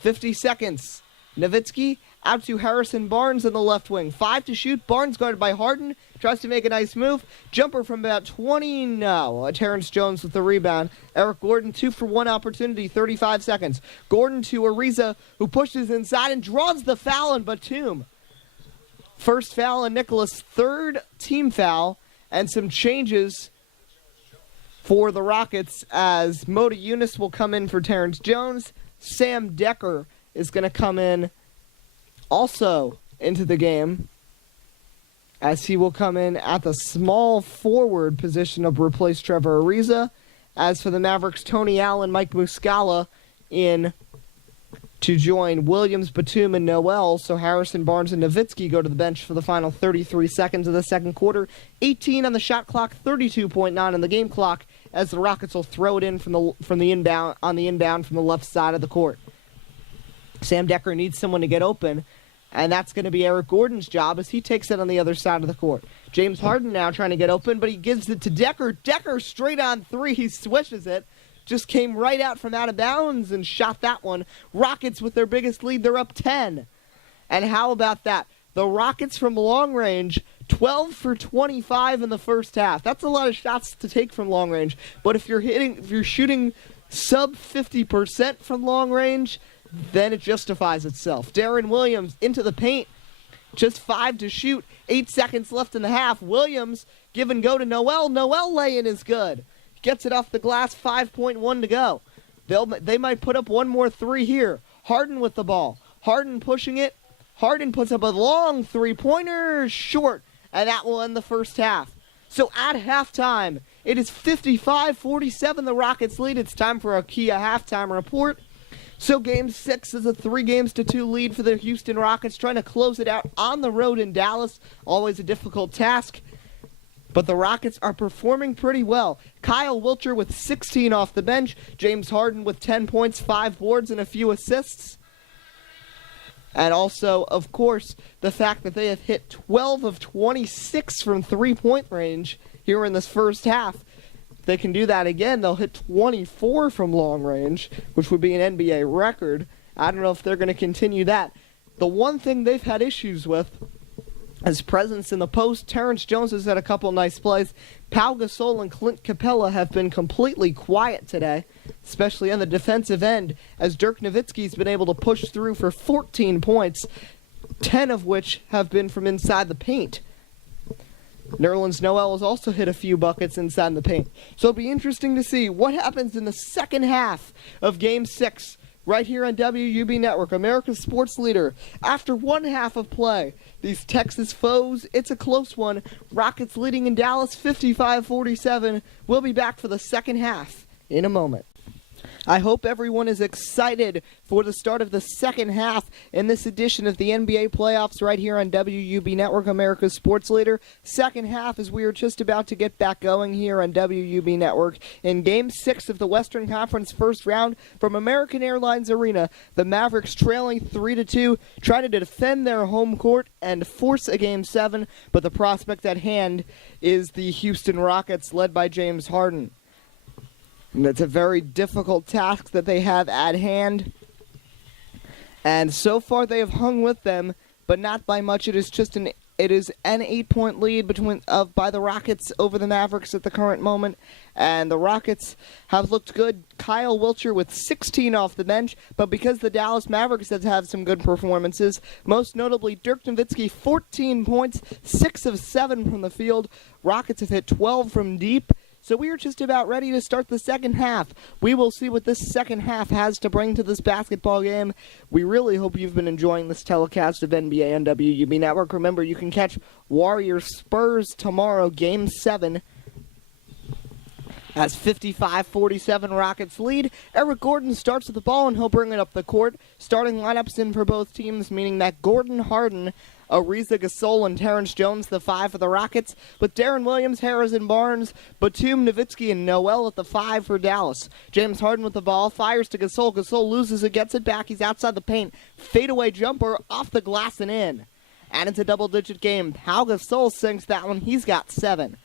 50 seconds. Nowitzki out to Harrison Barnes in the left wing. 5 to shoot. Barnes guarded by Harden. Tries to make a nice move. Jumper from about 20. No. Terrence Jones with the rebound. Eric Gordon, 2 for 1 opportunity. 35 seconds. Gordon to Ariza, who pushes inside and draws the foul on Batum. First foul on Nicholas. Third team foul. And some changes for the Rockets as Moda Yunus will come in for Terrence Jones. Sam Decker is going to come in also into the game, as he will come in at the small forward position to replace Trevor Ariza. As for the Mavericks, Tony Allen, Mike Muscala in to join Williams, Batum, and Noel. So Harrison Barnes and Nowitzki go to the bench for the final 33 seconds of the second quarter. 18 on the shot clock, 32.9 on the game clock, as the Rockets will throw it in from the inbound from the left side of the court. Sam Decker needs someone to get open, and that's going to be Eric Gordon's job as he takes it on the other side of the court. James Harden now trying to get open, but he gives it to Decker. Decker straight on 3. He swishes it. Just came right out from out of bounds and shot that one. Rockets with their biggest lead. They're up 10. And how about that? The Rockets from long range, 12 for 25 in the first half. That's a lot of shots to take from long range. But if you're shooting sub 50% from long range, then it justifies itself. Deron Williams into the paint. Just 5 to shoot. 8 seconds left in the half. Williams give and go to Noel. Noel lay-in is good. Gets it off the glass. 5.1 to go. They might put up one more 3 here. Harden with the ball. Harden pushing it. Harden puts up a long three-pointer. Short. And that will end the first half. So at halftime, it is 55-47 the Rockets lead. It's time for a Kia halftime report. So Game 6 is a 3-2 lead for the Houston Rockets, trying to close it out on the road in Dallas. Always a difficult task. But the Rockets are performing pretty well. Kyle Wiltjer with 16 off the bench. James Harden with 10 points, 5 boards, and a few assists. And also, of course, the fact that they have hit 12 of 26 from three-point range here in this first half. If they can do that again, they'll hit 24 from long range, which would be an NBA record. I don't know if they're going to continue that. The one thing they've had issues with is presence in the post. Terrence Jones has had a couple nice plays. Pau Gasol and Clint Capella have been completely quiet today, especially on the defensive end, as Dirk Nowitzki's been able to push through for 14 points, 10 of which have been from inside the paint. Nerlens Noel has also hit a few buckets inside the paint. So it'll be interesting to see what happens in the second half of Game 6 right here on WUB Network, America's sports leader. After one half of play, these Texas foes, it's a close one. Rockets leading in Dallas 55-47. We'll be back for the second half in a moment. I hope everyone is excited for the start of the second half in this edition of the NBA playoffs right here on WUB Network, America's sports leader. Second half as we are just about to get back going here on WUB Network. In Game 6 of the Western Conference first round from American Airlines Arena, the Mavericks trailing 3-2, try to defend their home court and force a Game 7, but the prospect at hand is the Houston Rockets led by James Harden. And it's a very difficult task that they have at hand. And so far they have hung with them, but not by much. It is an 8-point lead by the Rockets over the Mavericks at the current moment. And the Rockets have looked good. Kyle Wiltjer with 16 off the bench, but because the Dallas Mavericks have had some good performances, most notably Dirk Nowitzki, 14 points, 6 of 7 from the field. Rockets have hit 12 from deep. So we are just about ready to start the second half. We will see what this second half has to bring to this basketball game. We really hope you've been enjoying this telecast of NBA on WUB Network. Remember, you can catch Warriors Spurs tomorrow, Game 7. As 55-47 Rockets lead, Eric Gordon starts with the ball and he'll bring it up the court. Starting lineups in for both teams, meaning that Gordon, Harden, Ariza, Gasol, and Terrence Jones, the 5 for the Rockets, with Darren Williams, Harrison Barnes, Batum, Nowitzki, and Noel at the 5 for Dallas. James Harden with the ball, fires to Gasol. Gasol loses it, gets it back. He's outside the paint. Fadeaway jumper off the glass and in. And it's a double-digit game. Pau Gasol sinks that one. He's got 7.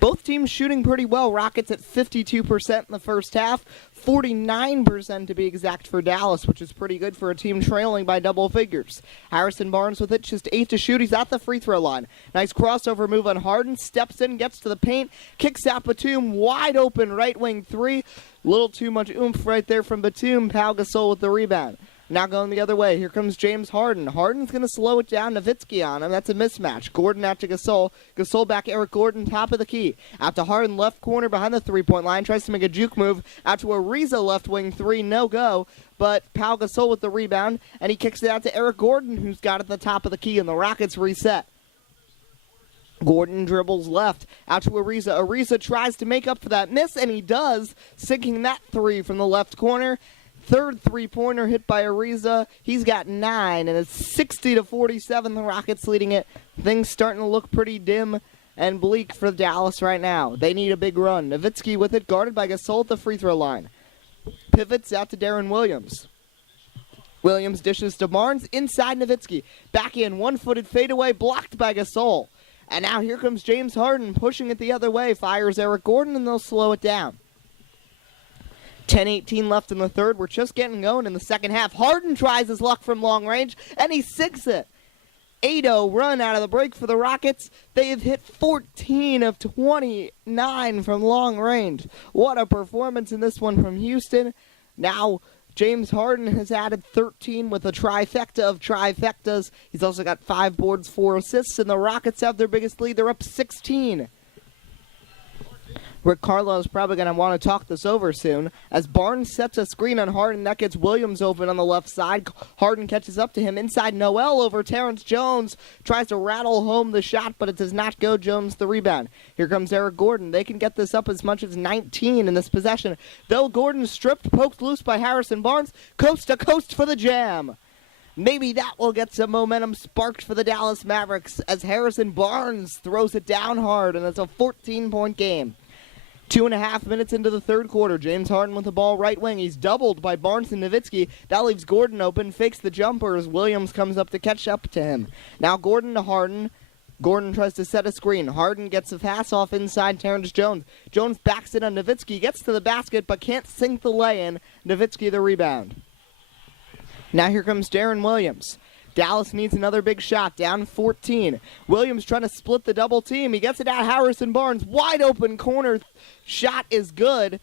Both teams shooting pretty well. Rockets at 52% in the first half, 49% to be exact for Dallas, which is pretty good for a team trailing by double figures. Harrison Barnes with it, just 8 to shoot. He's at the free throw line. Nice crossover move on Harden, steps in, gets to the paint, kicks out Batum, wide open right wing 3. Little too much oomph right there from Batum. Pau Gasol with the rebound. Now going the other way. Here comes James Harden. Harden's going to slow it down. Nowitzki on him. That's a mismatch. Gordon out to Gasol. Gasol back Eric Gordon, top of the key. Out to Harden, left corner behind the three-point line. Tries to make a juke move. Out to Ariza, left wing 3. No go. But Pau Gasol with the rebound. And he kicks it out to Eric Gordon, who's got it at the top of the key. And the Rockets reset. Gordon dribbles left. Out to Ariza. Ariza tries to make up for that miss, and he does. Sinking that 3 from the left corner. Third three-pointer hit by Ariza. He's got 9, and it's 60-47. The Rockets leading it. Things starting to look pretty dim and bleak for Dallas right now. They need a big run. Nowitzki with it, guarded by Gasol at the free throw line. Pivots out to Darren Williams. Williams dishes to Barnes, inside Nowitzki. Back in, one-footed fadeaway, blocked by Gasol. And now here comes James Harden, pushing it the other way. Fires Eric Gordon, and they'll slow it down. 10-18 left in the third. We're just getting going in the second half. Harden tries his luck from long range, and he sinks it. 8-0 run out of the break for the Rockets. They have hit 14 of 29 from long range. What a performance in this one from Houston. Now, James Harden has added 13 with a trifecta of trifectas. He's also got 5 boards, 4 assists, and the Rockets have their biggest lead. They're up 16. Rick Carlisle is probably going to want to talk this over soon. As Barnes sets a screen on Harden, that gets Williams open on the left side. Harden catches up to him. Inside Noel over Terrence Jones. Tries to rattle home the shot, but it does not go. Jones the rebound. Here comes Eric Gordon. They can get this up as much as 19 in this possession. Though Gordon stripped, poked loose by Harrison Barnes. Coast to coast for the jam. Maybe that will get some momentum sparked for the Dallas Mavericks as Harrison Barnes throws it down hard, and it's a 14-point game. 2.5 minutes into the third quarter. James Harden with the ball right wing. He's doubled by Barnes and Nowitzki. That leaves Gordon open. Fakes the jumper as Williams comes up to catch up to him. Now Gordon to Harden. Gordon tries to set a screen. Harden gets a pass off inside Terrence Jones. Jones backs it on Nowitzki. Gets to the basket but can't sink the lay-in. Nowitzki the rebound. Now here comes Darren Williams. Dallas needs another big shot, down 14. Williams trying to split the double team. He gets it out. Harrison Barnes, wide open corner. Shot is good,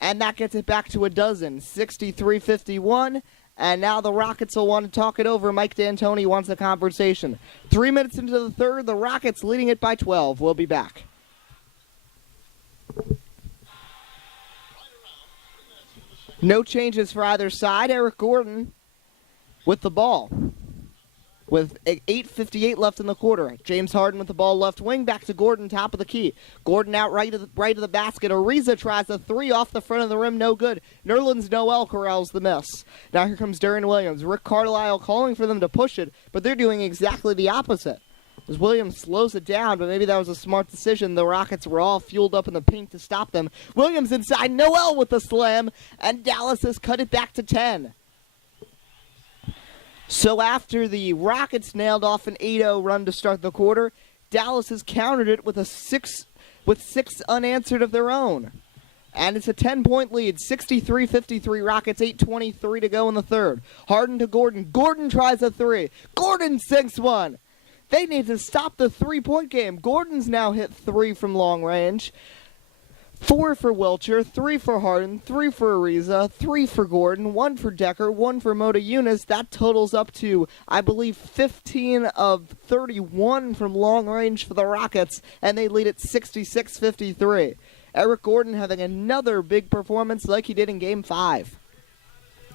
and that gets it back to a dozen. 63-51, and now the Rockets will want to talk it over. Mike D'Antoni wants a conversation. 3 minutes into the third, the Rockets leading it by 12. We'll be back. No changes for either side. Eric Gordon with the ball. With 8:58 left in the quarter. James Harden with the ball left wing. Back to Gordon, top of the key. Gordon out right of the basket. Ariza tries a 3 off the front of the rim. No good. Nerlens Noel corrals the miss. Now here comes Darren Williams. Rick Carlisle calling for them to push it, but they're doing exactly the opposite. As Williams slows it down, but maybe that was a smart decision. The Rockets were all fueled up in the paint to stop them. Williams inside. Noel with the slam, and Dallas has cut it back to 10. So after the Rockets nailed off an 8-0 run to start the quarter, Dallas has countered it with six unanswered of their own. And it's a 10-point lead, 63-53 Rockets, 8:23 to go in the third. Harden to Gordon. Gordon tries a 3. Gordon sinks one. They need to stop the 3-point game. Gordon's now hit 3 from long range. 4 for Wilcher, 3 for Harden, 3 for Ariza, 3 for Gordon, 1 for Decker, 1 for Mota Yunus. That totals up to, I believe, 15 of 31 from long range for the Rockets, and they lead at 66-53. Eric Gordon having another big performance like he did in Game 5.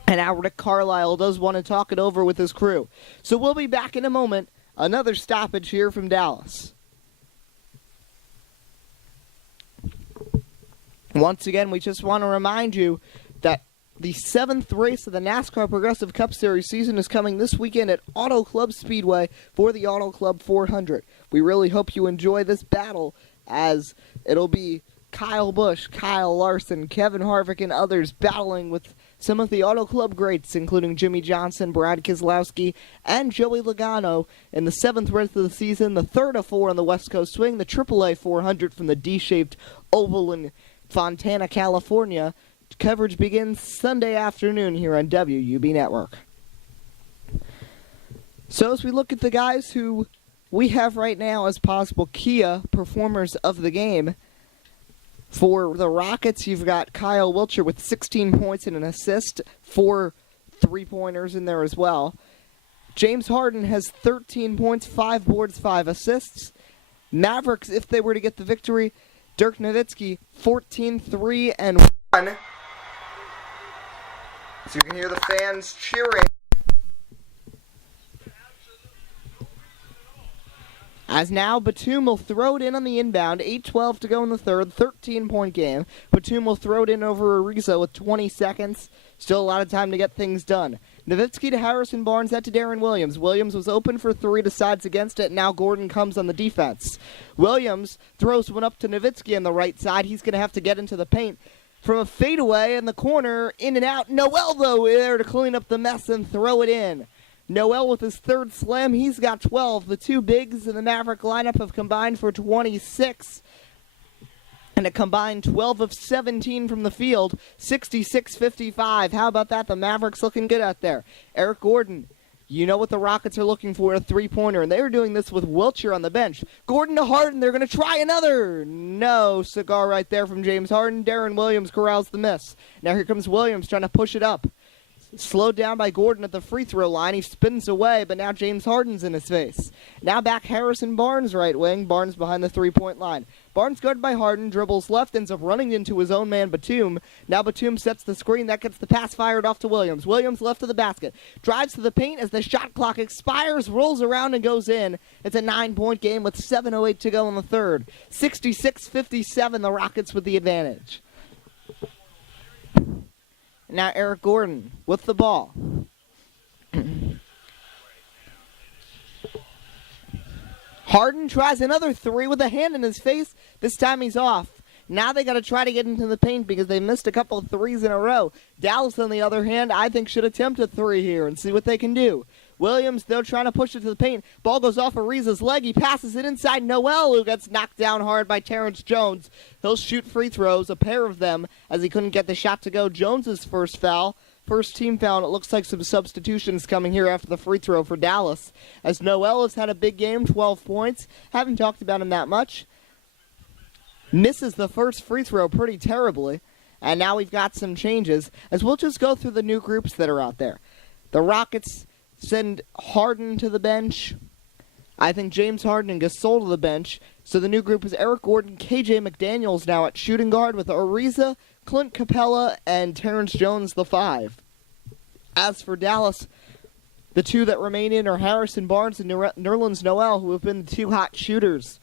And now Rick Carlisle does want to talk it over with his crew. So we'll be back in a moment. Another stoppage here from Dallas. Once again, we just want to remind you that the 7th race of the NASCAR Progressive Cup Series season is coming this weekend at Auto Club Speedway for the Auto Club 400. We really hope you enjoy this battle, as it'll be Kyle Busch, Kyle Larson, Kevin Harvick, and others battling with some of the Auto Club greats, including Jimmy Johnson, Brad Keselowski, and Joey Logano in the 7th race of the season, the 3rd of 4 on the West Coast Swing, the AAA 400 from the D-shaped oval in Fontana, California. Coverage begins Sunday afternoon here on WUB Network. So as we look at the guys who we have right now as possible Kia performers of the game, for the Rockets, you've got Kyle Wilcher with 16 points and an assist, 4 3-pointers in there as well. James Harden has 13 points, 5 boards, 5 assists. Mavericks, if they were to get the victory, Dirk Nowitzki, 14, 3, and 1. So you can hear the fans cheering. As now, Batum will throw it in on the inbound. 8:12 to go in the third. 13-point game. Batum will throw it in over Ariza with 20 seconds. Still a lot of time to get things done. Nowitzki to Harrison Barnes, that to Darren Williams. Williams was open for 3, decides against it. Now Gordon comes on the defense. Williams throws one up to Nowitzki on the right side. He's going to have to get into the paint. From a fadeaway in the corner, in and out. Noel, though, there to clean up the mess and throw it in. Noel with his 3rd slam, he's got 12. The 2 bigs in the Maverick lineup have combined for 26. And a combined 12 of 17 from the field, 66-55. How about that? The Mavericks looking good out there. Eric Gordon, you know what the Rockets are looking for, a 3-pointer, and they were doing this with Wilcher on the bench. Gordon to Harden, they're going to try another. No, cigar right there from James Harden. Darren Williams corrals the miss. Now here comes Williams trying to push it up. Slowed down by Gordon at the free throw line. He spins away, but now James Harden's in his face. Now back Harrison Barnes right wing. Barnes behind the 3-point line. Barnes guarded by Harden, dribbles left, ends up running into his own man Batum. Now Batum sets the screen. That gets the pass fired off to Williams. Williams left of the basket. Drives to the paint as the shot clock expires, rolls around and goes in. It's a 9-point game with 7:08 to go in the third. 66-57, the Rockets with the advantage. Now Eric Gordon with the ball. Harden tries another 3 with a hand in his face. This time he's off. Now they got to try to get into the paint because they missed a couple of 3s in a row. Dallas, on the other hand, I think should attempt a 3 here and see what they can do. Williams, they're trying to push it to the paint. Ball goes off Ariza's leg. He passes it inside Noel, who gets knocked down hard by Terrence Jones. He'll shoot free throws, a pair of them, as he couldn't get the shot to go. Jones's first foul. First team foul, and it looks like some substitutions coming here after the free throw for Dallas. As Noel has had a big game, 12 points. Haven't talked about him that much. Misses the first free throw pretty terribly. And now we've got some changes, as we'll just go through the new groups that are out there. The Rockets send Harden to the bench. I think James Harden and Gasol to the bench. So the new group is Eric Gordon, KJ McDaniels now at shooting guard with Ariza, Clint Capella, and Terrence Jones the 5. As for Dallas, the 2 that remain in are Harrison Barnes and Nerlens Noel, who have been the 2 hot shooters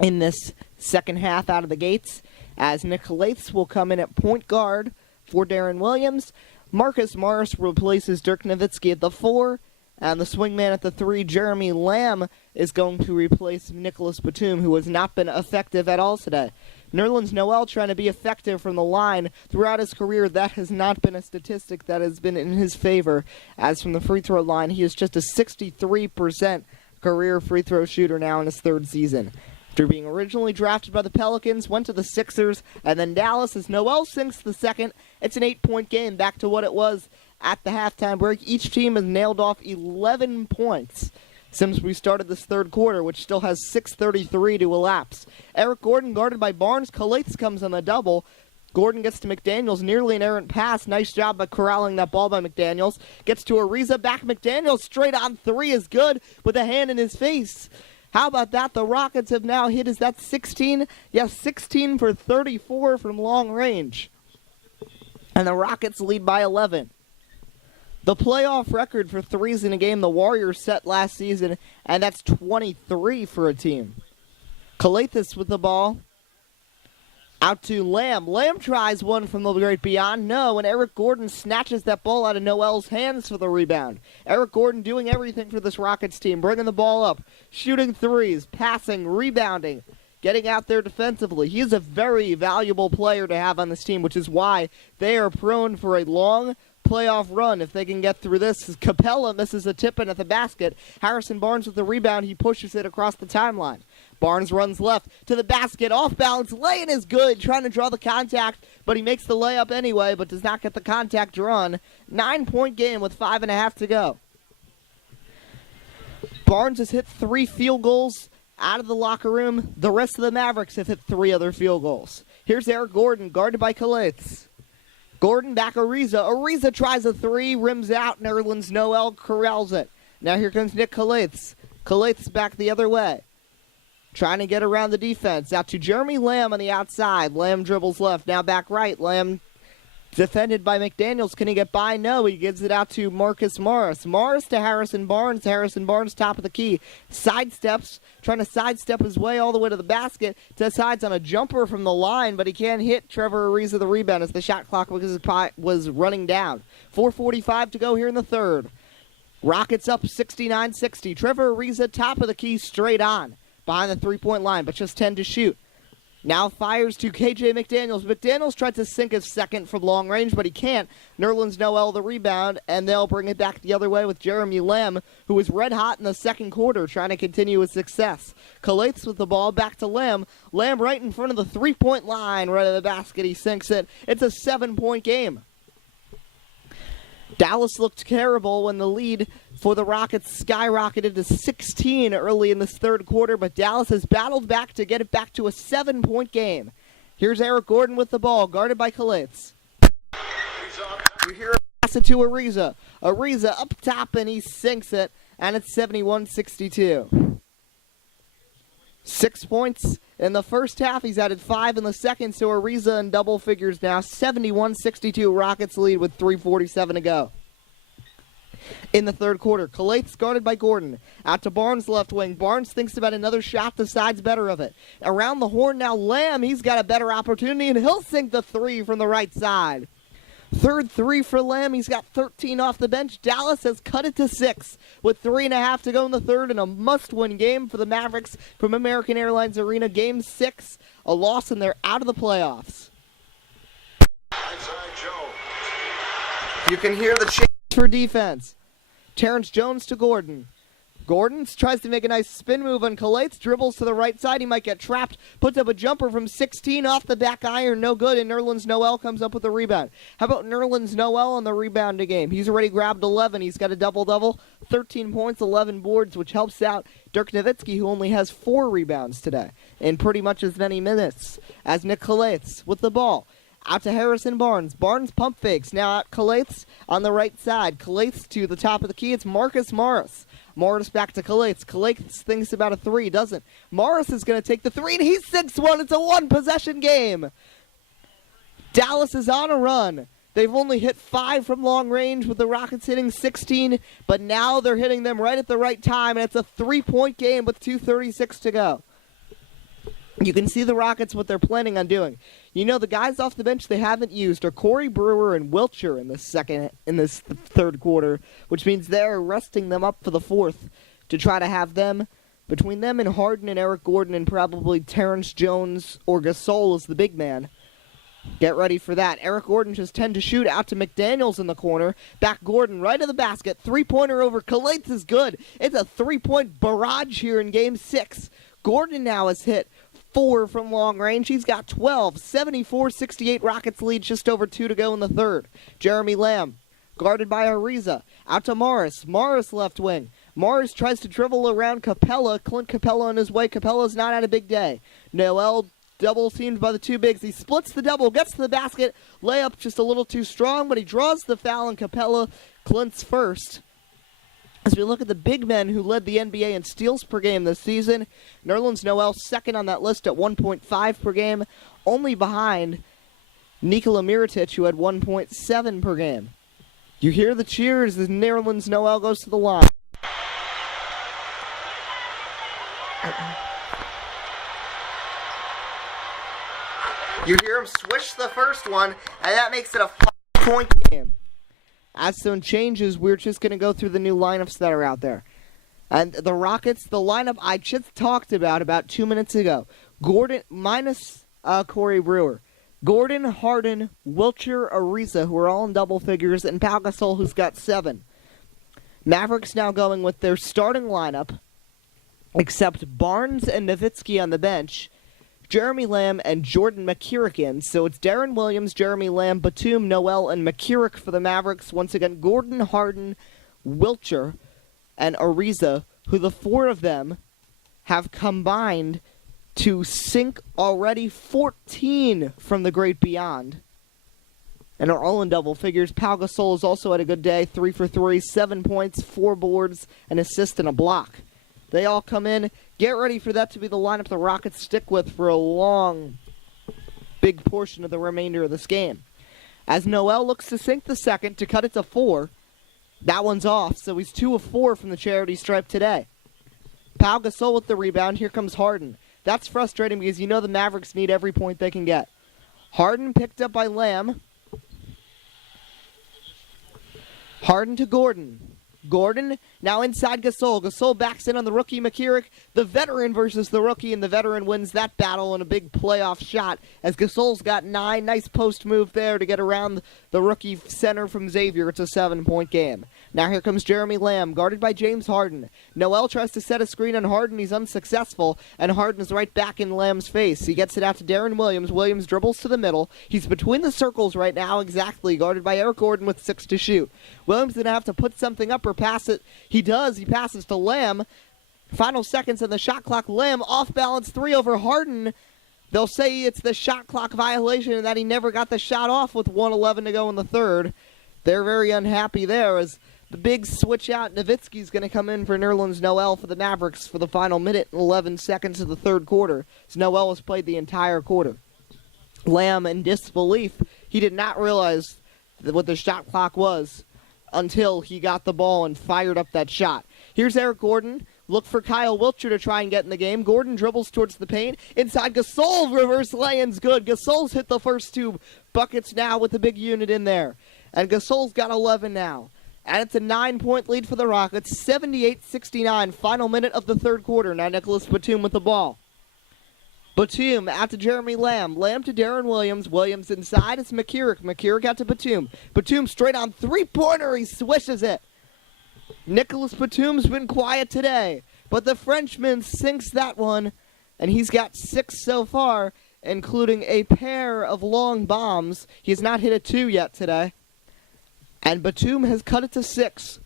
in this second half out of the gates. As Nick Laths will come in at point guard for Darren Williams. Marcus Morris replaces Dirk Nowitzki at the 4. And the swingman at the 3, Jeremy Lamb, is going to replace Nicholas Batum, who has not been effective at all today. Nerlens Noel trying to be effective from the line throughout his career. That has not been a statistic that has been in his favor. As from the free throw line, he is just a 63% career free throw shooter now in his 3rd season. After being originally drafted by the Pelicans, went to the Sixers, and then Dallas as Noel sinks the 2nd. It's an 8-point game, back to what it was at the halftime break. Each team has nailed off 11 points. since we started this third quarter, which still has 6:33 to elapse. Eric Gordon guarded by Barnes. Calathes comes on the double. Gordon gets to McDaniels, nearly an errant pass. Nice job by corralling that ball by McDaniels. Gets to Ariza, back McDaniels, straight on three is good with a hand in his face. How about that? The Rockets have now hit, is that 16? Yes, 16 for 34 from long range. And the Rockets lead by 11. The playoff record for threes in a game the Warriors set last season, and that's 23 for a team. Calathes with the ball. Out to Lamb. Lamb tries one from the great beyond. No, and Eric Gordon snatches that ball out of Noel's hands for the rebound. Eric Gordon doing everything for this Rockets team, bringing the ball up, shooting threes, passing, rebounding, getting out there defensively. He is a very valuable player to have on this team, which is why they are prone for a long playoff run if they can get through this. Capella misses a tip-in at the basket. Harrison Barnes with the rebound. He pushes it across the timeline. Barnes runs left to the basket, off balance, lay-in is good, trying to draw the contact, but he makes the layup anyway, but does not get the contact drawn. 9-point game with 5.5 to go. Barnes has hit 3 field goals out of the locker room. The rest of the Mavericks have hit 3 other field goals. Here's Eric Gordon, guarded by Calathes. Gordon back Ariza. Ariza tries a 3, rims out, Nerlens Noel corrals it. Now here comes Nick Calathes. Calathes back the other way. Trying to get around the defense. Out to Jeremy Lamb on the outside. Lamb dribbles left. Now back right. Lamb defended by McDaniels. Can he get by? No. He gives it out to Marcus Morris. Morris to Harrison Barnes. Harrison Barnes top of the key. Sidesteps. Trying to sidestep his way all the way to the basket. Decides on a jumper from the line, but he can't hit Trevor Ariza the rebound as the shot clock was running down. 4:45 to go here in the third. Rockets up 69-60. Trevor Ariza top of the key straight on. Behind the three-point line, but just 10 to shoot. Now fires to KJ McDaniels. McDaniels tried to sink his second from long range, but he can't. Nerlens Noel the rebound, and they'll bring it back the other way with Jeremy Lamb, who was red hot in the second quarter, trying to continue his success. Calathes with the ball, back to Lamb. Lamb right in front of the three-point line, right at the basket. He sinks it. It's a 7-point game. Dallas looked terrible when the lead for the Rockets skyrocketed to 16 early in this third quarter, but Dallas has battled back to get it back to a 7-point game. Here's Eric Gordon with the ball, guarded by Calathes. You hear a pass it to Ariza. Ariza up top, and he sinks it, and it's 71-62. 6 points in the first half. He's added 5 in the second, so Ariza in double figures now. 71-62, Rockets lead with 3:47 to go. In the third quarter, Calathes guarded by Gordon. Out to Barnes, left wing. Barnes thinks about another shot, decides better of it. Around the horn now, Lamb, he's got a better opportunity, and he'll sink the 3 from the right side. Third 3 for Lamb. He's got 13 off the bench. Dallas has cut it to 6 with 3.5 to go in the third, and a must-win game for the Mavericks from American Airlines Arena. Game 6, a loss, and they're out of the playoffs. You can hear the change for defense. Terrence Jones to Gordon. Gordon tries to make a nice spin move on Calathes, dribbles to the right side. He might get trapped, puts up a jumper from 16 off the back iron, no good, and Nerlens Noel comes up with the rebound. How about Nerlens Noel on the rebounding game? He's already grabbed 11. He's got a double-double, 13 points, 11 boards, which helps out Dirk Nowitzki, who only has 4 rebounds today in pretty much as many minutes as Nick Calathes with the ball. Out to Harrison Barnes. Barnes pump fakes. Now out Calathes on the right side. Calathes to the top of the key. It's Marcus Morris. Morris back to Calathes. Calathes thinks about a 3. Doesn't. Morris is going to take the 3, and he sinks one. It's a 1-possession game. Dallas is on a run. They've only hit 5 from long range, with the Rockets hitting 16, but now they're hitting them right at the right time, and it's a 3-point game with 2:36 to go. You can see the Rockets, what they're planning on doing. You know, the guys off the bench they haven't used are Corey Brewer and Wiltshire in this third quarter, which means they're resting them up for the fourth to try to have them, between them and Harden and Eric Gordon and probably Terrence Jones or Gasol as the big man. Get ready for that. Eric Gordon just 10 to shoot, out to McDaniels in the corner. Back Gordon right to the basket. 3-pointer over Calathes is good. It's a 3-point barrage here in Game 6. Gordon now has hit 4 from long range. He's got 12. 74-68 Rockets lead, just over 2 to go in the third. Jeremy Lamb, guarded by Ariza. Out to Morris. Morris left wing. Morris tries to dribble around Capella. Clint Capella on his way. Capella's not had a big day. Noel double teamed by the two bigs. He splits the double, gets to the basket. Layup just a little too strong, but he draws the foul, and Capella, Clint's first. As we look at the big men who led the NBA in steals per game this season, Nerlens Noel second on that list at 1.5 per game, only behind Nikola Mirotic, who had 1.7 per game. You hear the cheers as Nerlens Noel goes to the line. You hear him swish the first one, and that makes it a 5-point game. As some changes, we're just going to go through the new lineups that are out there. And the Rockets, the lineup I just talked about 2 minutes ago. Gordon, minus Corey Brewer. Gordon, Harden, Wiltshire, Ariza, who are all in double figures, and Pau Gasol, who's got 7. Mavericks now going with their starting lineup, except Barnes and Nowitzki on the bench, Jeremy Lamb and Jordan McKirrick in. So it's Darren Williams, Jeremy Lamb, Batum, Noel, and McKirrick for the Mavericks. Once again, Gordon, Harden, Wiltshire, and Ariza, who the 4 of them have combined to sink already 14 from the great beyond, and are all in double figures. Pau Gasol has also had a good day, 3 for 3, 7 points, 4 boards, an assist, and a block. They all come in. Get ready for that to be the lineup the Rockets stick with for a long, big portion of the remainder of this game. As Noel looks to sink the second to cut it to 4, that one's off, so he's 2 of 4 from the charity stripe today. Pau Gasol with the rebound. Here comes Harden. That's frustrating because you know the Mavericks need every point they can get. Harden picked up by Lamb. Harden to Gordon. Gordon now inside Gasol. Gasol backs in on the rookie McKirrick. The veteran versus the rookie, and the veteran wins that battle in a big playoff shot as Gasol's got 9. Nice post move there to get around the rookie center from Xavier. It's a 7-point game. Now here comes Jeremy Lamb, guarded by James Harden. Noel tries to set a screen on Harden. He's unsuccessful, and Harden is right back in Lamb's face. He gets it out to Darren Williams. Williams dribbles to the middle. He's between the circles right now, exactly, guarded by Eric Gordon with 6 to shoot. Williams going to have to put something up or pass it. He does. He passes to Lamb. Final seconds on the shot clock. Lamb off balance 3 over Harden. They'll say it's the shot clock violation and that he never got the shot off with 1:11 to go in the third. They're very unhappy there as the big switch out. Nowitzki's going to come in for Nerlens Noel for the Mavericks for the final minute and 11 seconds of the third quarter. So Noel has played the entire quarter. Lamb, in disbelief, he did not realize what the shot clock was until he got the ball and fired up that shot. Here's Eric Gordon. Look for Kyle Wiltshire to try and get in the game. Gordon dribbles towards the paint. Inside Gasol, reverse lay-in's good. Gasol's hit the first 2 buckets now with the big unit in there. And Gasol's got 11 now. And it's a 9-point lead for the Rockets. 78-69, final minute of the third quarter. Now Nicholas Batum with the ball. Batum out to Jeremy Lamb. Lamb to Darren Williams. Williams inside. It's McKirrick. McKirrick out to Batum. Batum straight on three-pointer. He swishes it. Nicholas Batum's been quiet today, but the Frenchman sinks that one, and he's got 6 so far, including a pair of long bombs. He's not hit a 2 yet today. And Batum has cut it to 6.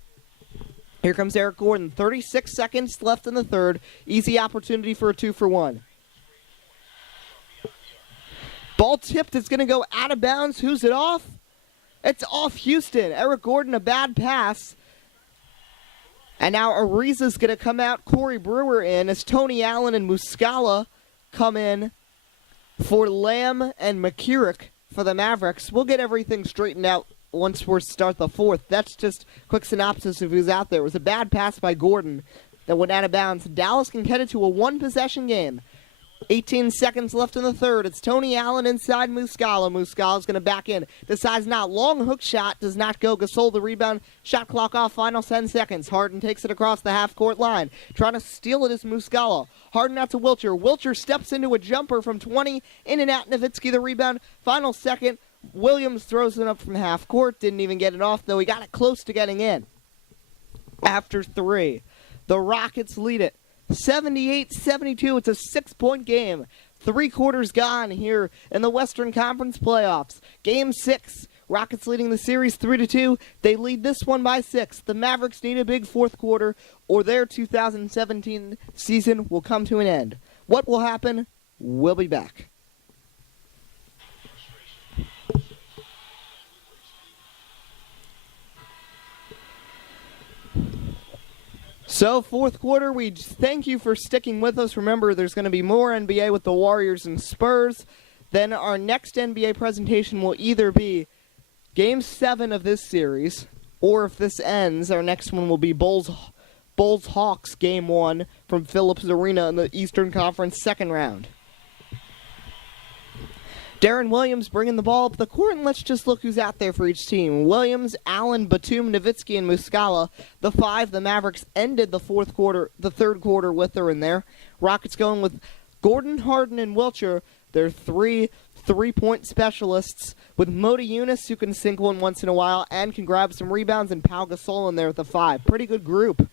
Here comes Eric Gordon. 36 seconds left in the third. Easy opportunity for a 2-for-1. Ball tipped. It's going to go out of bounds. Who's it off? It's off Houston. Eric Gordon, a bad pass. And now Ariza's going to come out. Corey Brewer in as Tony Allen and Muscala come in for Lamb and McKirrick for the Mavericks. We'll get everything straightened out once we start the fourth. That's just quick synopsis of who's out there. It was a bad pass by Gordon that went out of bounds. Dallas can get it to a 1-possession game. 18 seconds left in the third. It's Tony Allen inside Muscala. Muscala's going to back in. Decides not. Long hook shot does not go. Gasol the rebound. Shot clock off. Final 10 seconds. Harden takes it across the half-court line. Trying to steal it is Muscala. Harden out to Wiltshire. Wiltshire steps into a jumper from 20. In and out. Nowitzki the rebound. Final second. Williams throws it up from half-court. Didn't even get it off, though. He got it close to getting in. After 3. The Rockets lead it. 78-72, it's a 6-point game. 3 quarters gone here in the Western Conference playoffs. Game 6, Rockets leading the series 3-2. They lead this one by 6. The Mavericks need a big fourth quarter, or their 2017 season will come to an end. What will happen? We'll be back. So, fourth quarter, we thank you for sticking with us. Remember, there's going to be more NBA with the Warriors and Spurs. Then our next NBA presentation will either be Game 7 of this series, or if this ends, our next one will be Bulls-Hawks Game 1 from Phillips Arena in the Eastern Conference second round. Darren Williams bringing the ball up the court, and let's just look who's out there for each team. Williams, Allen, Batum, Nowitzki, and Muscala. The 5, the Mavericks ended the third quarter with her in there. Rockets going with Gordon, Harden, and Wiltshire. They're three-point specialists with Mota Eunice, who can sink one once in a while and can grab some rebounds, and Pau Gasol in there with the 5. Pretty good group.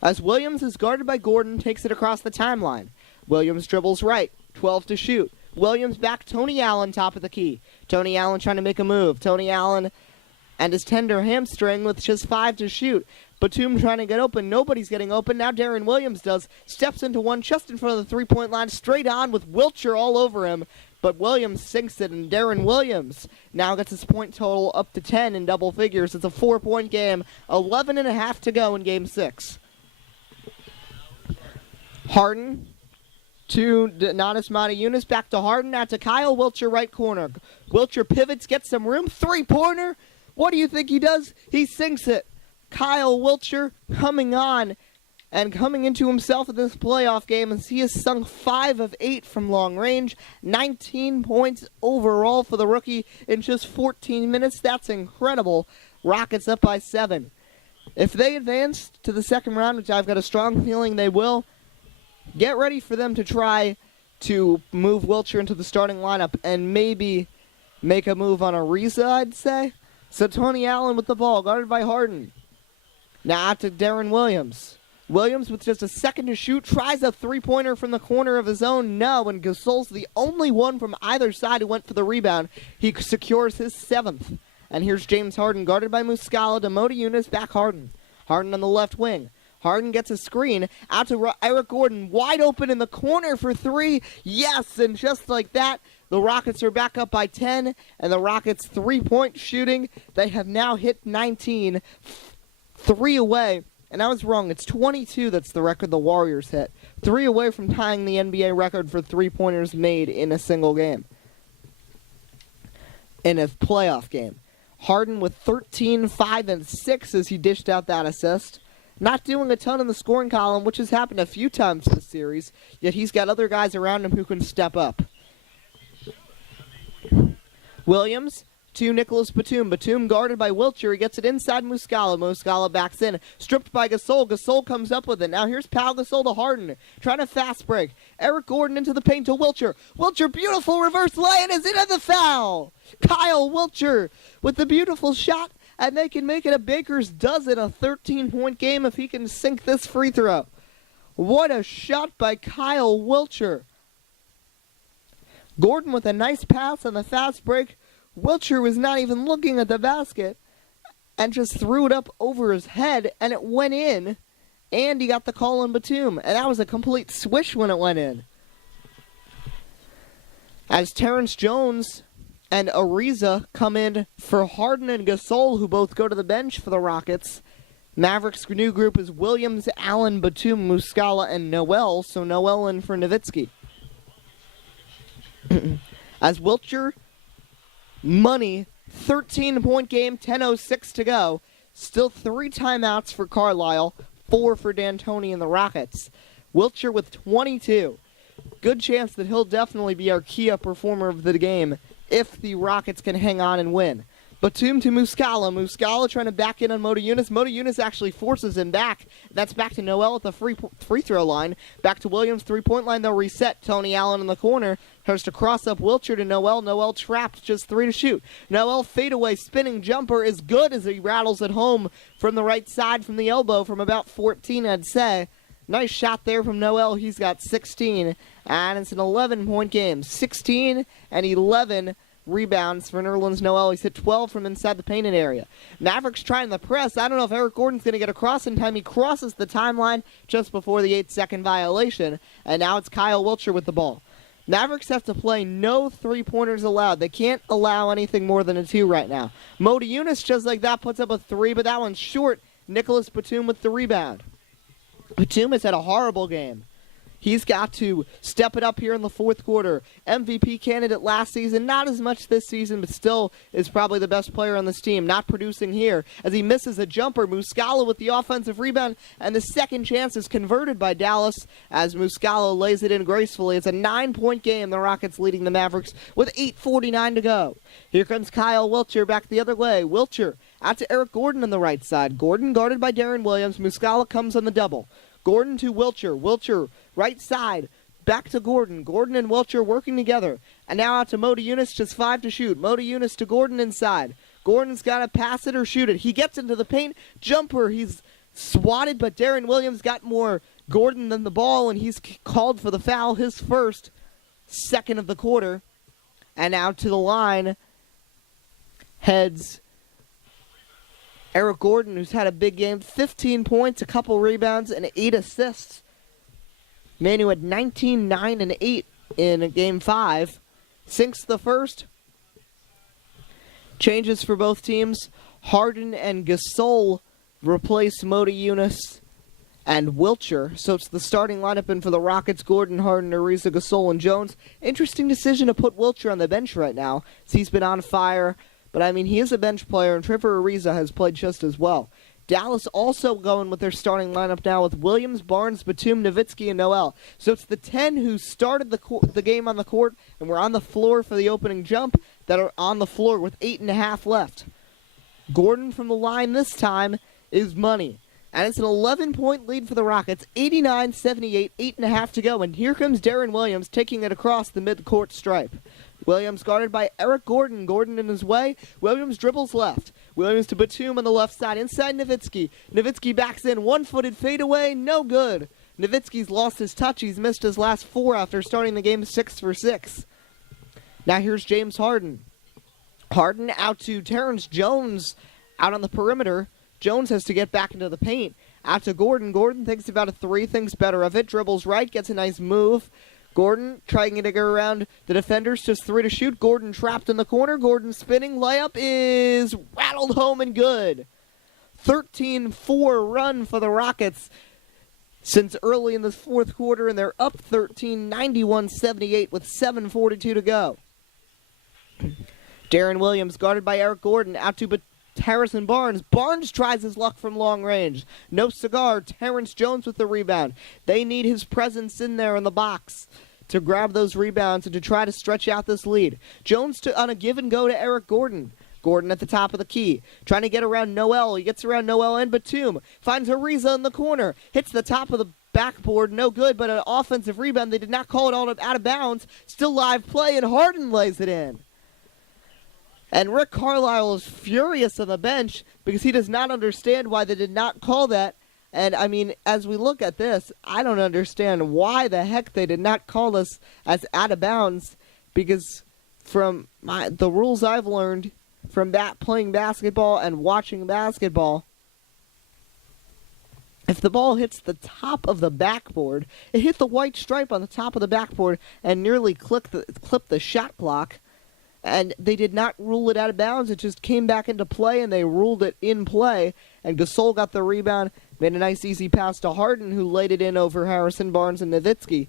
As Williams is guarded by Gordon, takes it across the timeline. Williams dribbles right, 12 to shoot. Williams back, Tony Allen top of the key. Tony Allen trying to make a move. Tony Allen and his tender hamstring with just 5 to shoot. Batum trying to get open. Nobody's getting open. Now Darren Williams does. Steps into one just in front of the three-point line. Straight on with Wiltshire all over him. But Williams sinks it, and Darren Williams now gets his point total up to 10 in double figures. It's a 4-point game. 11.5 to go in Game 6. Harden to Donatas Motiejunas, back to Harden, out to Kyle Wiltshire, right corner. Wiltshire pivots, gets some room, three-pointer. What do you think he does? He sinks it. Kyle Wiltshire coming on and coming into himself in this playoff game, as he has sunk 5 of 8 from long range. 19 points overall for the rookie in just 14 minutes. That's incredible. Rockets up by 7. If they advance to the second round, which I've got a strong feeling they will, get ready for them to try to move Wiltshire into the starting lineup and maybe make a move on Ariza, I'd say. So Tony Allen with the ball, guarded by Harden. Now out to Darren Williams. Williams with just a second to shoot, tries a three-pointer from the corner of his own. No, and Gasol's the only one from either side who went for the rebound. He secures his 7th. And here's James Harden, guarded by Muscala. To Mota Eunice, back Harden. Harden on the left wing. Harden gets a screen, out to Eric Gordon, wide open in the corner for 3. Yes, and just like that, the Rockets are back up by 10, and the Rockets' three-point shooting, they have now hit 19, 3 away. And I was wrong, it's 22 that's the record the Warriors hit. 3 away from tying the NBA record for three-pointers made in a single game. In a playoff game. Harden with 13, 5, and 6 as he dished out that assist. Not doing a ton in the scoring column, which has happened a few times this series, yet he's got other guys around him who can step up. Williams to Nicholas Batum. Batum guarded by Wiltshire. He gets it inside Muscala. Muscala backs in. Stripped by Gasol. Gasol comes up with it. Now here's Pau Gasol to Harden. Trying to fast break. Eric Gordon into the paint to Wiltshire. Wiltshire, beautiful reverse lay-in, is into the foul. Kyle Wiltshire with the beautiful shot. And they can make it a baker's dozen, a 13-point game if he can sink this free throw. What a shot by Kyle Wiltshire. Gordon with a nice pass on the fast break. Wiltshire was not even looking at the basket and just threw it up over his head, and it went in. And he got the call on Batum, and that was a complete swish when it went in. As Terrence Jones and Ariza come in for Harden and Gasol, who both go to the bench for the Rockets. Mavericks' new group is Williams, Allen, Batum, Muscala, and Noel, so Noel in for Nowitzki. As Wiltshire, money, 13-point game, 10:06 to go. Still 3 timeouts for Carlisle, 4 for D'Antoni and the Rockets. Wiltshire with 22. Good chance that he'll definitely be our key performer of the game if the Rockets can hang on and win. Batum to Muscala. Muscala trying to back in on Mota Eunice. Mota Eunice actually forces him back. That's back to Noel at the free throw line. Back to Williams, three-point line. They'll reset. Tony Allen in the corner. Tries to cross up Wiltshire to Noel. Noel trapped, just 3 to shoot. Noel fadeaway spinning jumper is good as he rattles it home from the right side from the elbow from about 14, I'd say. Nice shot there from Noel. He's got 16, and it's an 11-point game. 16 and 11 rebounds for Nerlens Noel. He's hit 12 from inside the painted area. Mavericks trying the press. I don't know if Eric Gordon's going to get across in time. He crosses the timeline just before the 8-second violation, and now it's Kyle Wiltshire with the ball. Mavericks have to play no three-pointers allowed. They can't allow anything more than a 2 right now. Modi Yunus, just like that, puts up a 3, but that one's short. Nicholas Batum with the rebound. Batum has had a horrible game. He's got to step it up here in the fourth quarter. MVP candidate last season, not as much this season, but still is probably the best player on this team. Not producing here as he misses a jumper. Muscala with the offensive rebound, and the second chance is converted by Dallas as Muscala lays it in gracefully. It's a 9-point game. The Rockets leading the Mavericks with 8:49 to go. Here comes Kyle Wiltshire back the other way. Wiltshire out to Eric Gordon on the right side. Gordon guarded by Darren Williams. Muscala comes on the double. Gordon to Wiltshire. Wiltshire, right side, back to Gordon. Gordon and Wiltshire working together. And now out to Modi Yunus, just 5 to shoot. Modi Yunus to Gordon inside. Gordon's got to pass it or shoot it. He gets into the paint. Jumper, he's swatted, but Darren Williams got more Gordon than the ball, and he's called for the foul, his first, second of the quarter. And out to the line heads Eric Gordon, who's had a big game, 15 points, a couple rebounds, and 8 assists. Man who had 19, 9, and 8 in Game 5. Sinks the first. Changes for both teams. Harden and Gasol replace Modi Yunus and Wiltshire. So it's the starting lineup, and for the Rockets, Gordon, Harden, Ariza, Gasol, and Jones. Interesting decision to put Wiltshire on the bench right now, as he's been on fire. But, I mean, he is a bench player, and Trevor Ariza has played just as well. Dallas also going with their starting lineup now with Williams, Barnes, Batum, Nowitzki, and Noel. So it's the 10 who started the game on the court and were on the floor for the opening jump that are on the floor with 8.5 left. Gordon from the line this time is money. And it's an 11-point lead for the Rockets, 89-78, 8.5 to go. And here comes Darren Williams taking it across the mid-court stripe. Williams guarded by Eric Gordon. Gordon in his way. Williams dribbles left. Williams to Batum on the left side. Inside Nowitzki. Nowitzki backs in. One-footed fadeaway. No good. Nowitzki's lost his touch. He's missed his last 4 after starting the game 6 for 6. Now here's James Harden. Harden out to Terrence Jones out on the perimeter. Jones has to get back into the paint. Out to Gordon. Gordon thinks about a 3, thinks better of it. Dribbles right, gets a nice move. Gordon trying to get around the defenders, just 3 to shoot. Gordon trapped in the corner. Gordon spinning. Layup is rattled home and good. 13-4 run for the Rockets since early in the fourth quarter, and they're up 13, 91-78 with 7:42 to go. Darren Williams guarded by Eric Gordon. Out to Harrison Barnes. Barnes tries his luck from long range. No cigar. Terrence Jones with the rebound. They need his presence in there in the box to grab those rebounds and to try to stretch out this lead. Jones on a give and go to Eric Gordon. Gordon at the top of the key. Trying to get around Noel. He gets around Noel and Batum. Finds Ariza in the corner. Hits the top of the backboard. No good, but an offensive rebound. They did not call it all out of bounds. Still live play, and Harden lays it in. And Rick Carlisle is furious on the bench because he does not understand why they did not call that. And, I mean, as we look at this, I don't understand why the heck they did not call this as out of bounds, because from the rules I've learned from playing basketball and watching basketball, if the ball hits the top of the backboard, it hit the white stripe on the top of the backboard and nearly clipped the shot clock. And they did not rule it out of bounds. It just came back into play, and they ruled it in play. And Gasol got the rebound, made a nice easy pass to Harden, who laid it in over Harrison Barnes and Nowitzki.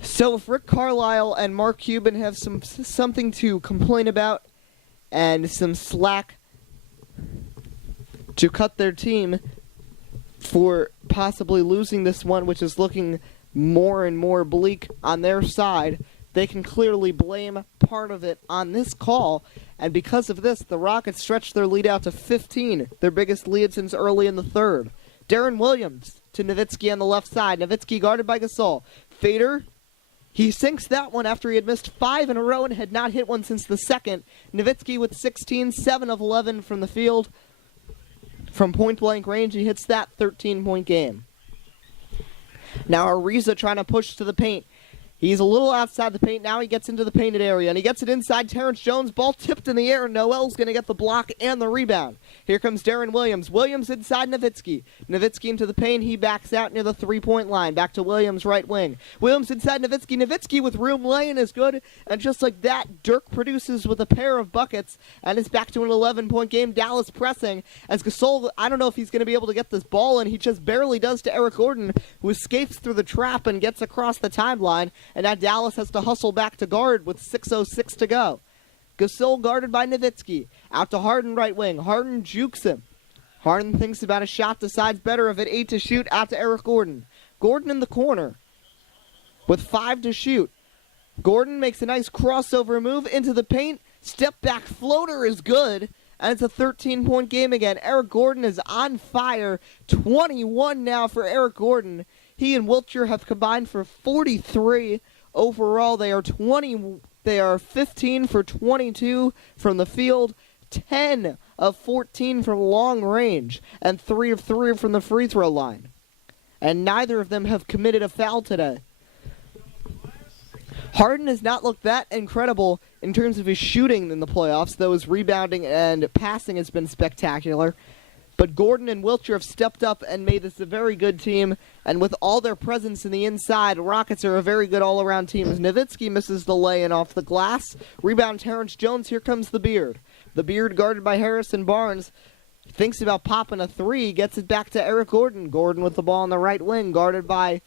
So if Rick Carlisle and Mark Cuban have something to complain about and some slack to cut their team for possibly losing this one, which is looking more and more bleak on their side, they can clearly blame part of it on this call, and because of this, the Rockets stretched their lead out to 15, their biggest lead since early in the third. Darren Williams to Nowitzki on the left side. Nowitzki guarded by Gasol. Fader, he sinks that one after he had missed 5 in a row and had not hit one since the second. Nowitzki with 16, 7 of 11 from the field. From point-blank range, he hits that 13-point game. Now Ariza trying to push to the paint. He's a little outside the paint. Now he gets into the painted area, and he gets it inside. Terrence Jones, ball tipped in the air. Noel's going to get the block and the rebound. Here comes Darren Williams. Williams inside Nowitzki. Nowitzki into the paint. He backs out near the three-point line. Back to Williams, right wing. Williams inside Nowitzki. Nowitzki with room laying is good. And just like that, Dirk produces with a pair of buckets. And it's back to an 11-point game. Dallas pressing. As Gasol, I don't know if he's going to be able to get this ball, and he just barely does to Eric Gordon, who escapes through the trap and gets across the timeline. And now Dallas has to hustle back to guard with 6:06 to go. Gasol guarded by Nowitzki. Out to Harden, right wing. Harden jukes him. Harden thinks about a shot, decides better of it. 8 to shoot. Out to Eric Gordon. Gordon in the corner with 5 to shoot. Gordon makes a nice crossover move into the paint. Step back floater is good. And it's a 13-point game again. Eric Gordon is on fire. 21 now for Eric Gordon. He and Wiltshire have combined for 43. Overall, they are 15 for 22 from the field, 10 of 14 from long range, and 3 of 3 from the free throw line. And neither of them have committed a foul today. Harden has not looked that incredible in terms of his shooting in the playoffs, though his rebounding and passing has been spectacular. But Gordon and Wiltshire have stepped up and made this a very good team. And with all their presence in the inside, Rockets are a very good all-around team. As Nowitzki misses the lay-in off the glass. Rebound Terrence Jones. Here comes the Beard. The Beard guarded by Harrison Barnes. Thinks about popping a three. Gets it back to Eric Gordon. Gordon with the ball on the right wing. Guarded by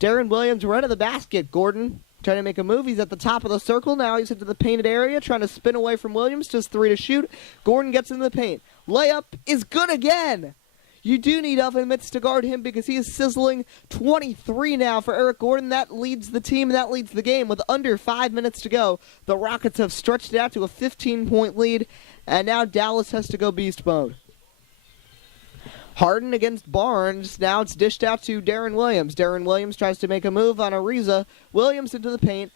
Darren Williams. Right of the basket. Gordon trying to make a move. He's at the top of the circle. Now he's into the painted area. Trying to spin away from Williams. Just 3 to shoot. Gordon gets into the paint. Layup is good again. You do need oven mitts to guard him because he is sizzling. 23 now for Eric Gordon. That leads the team, that leads the game with under 5 minutes to go. The Rockets have stretched it out to a 15-point lead, and now Dallas has to go beast mode. Harden against Barnes. Now it's dished out to Darren Williams. Darren Williams tries to make a move on Ariza. Williams into the paint.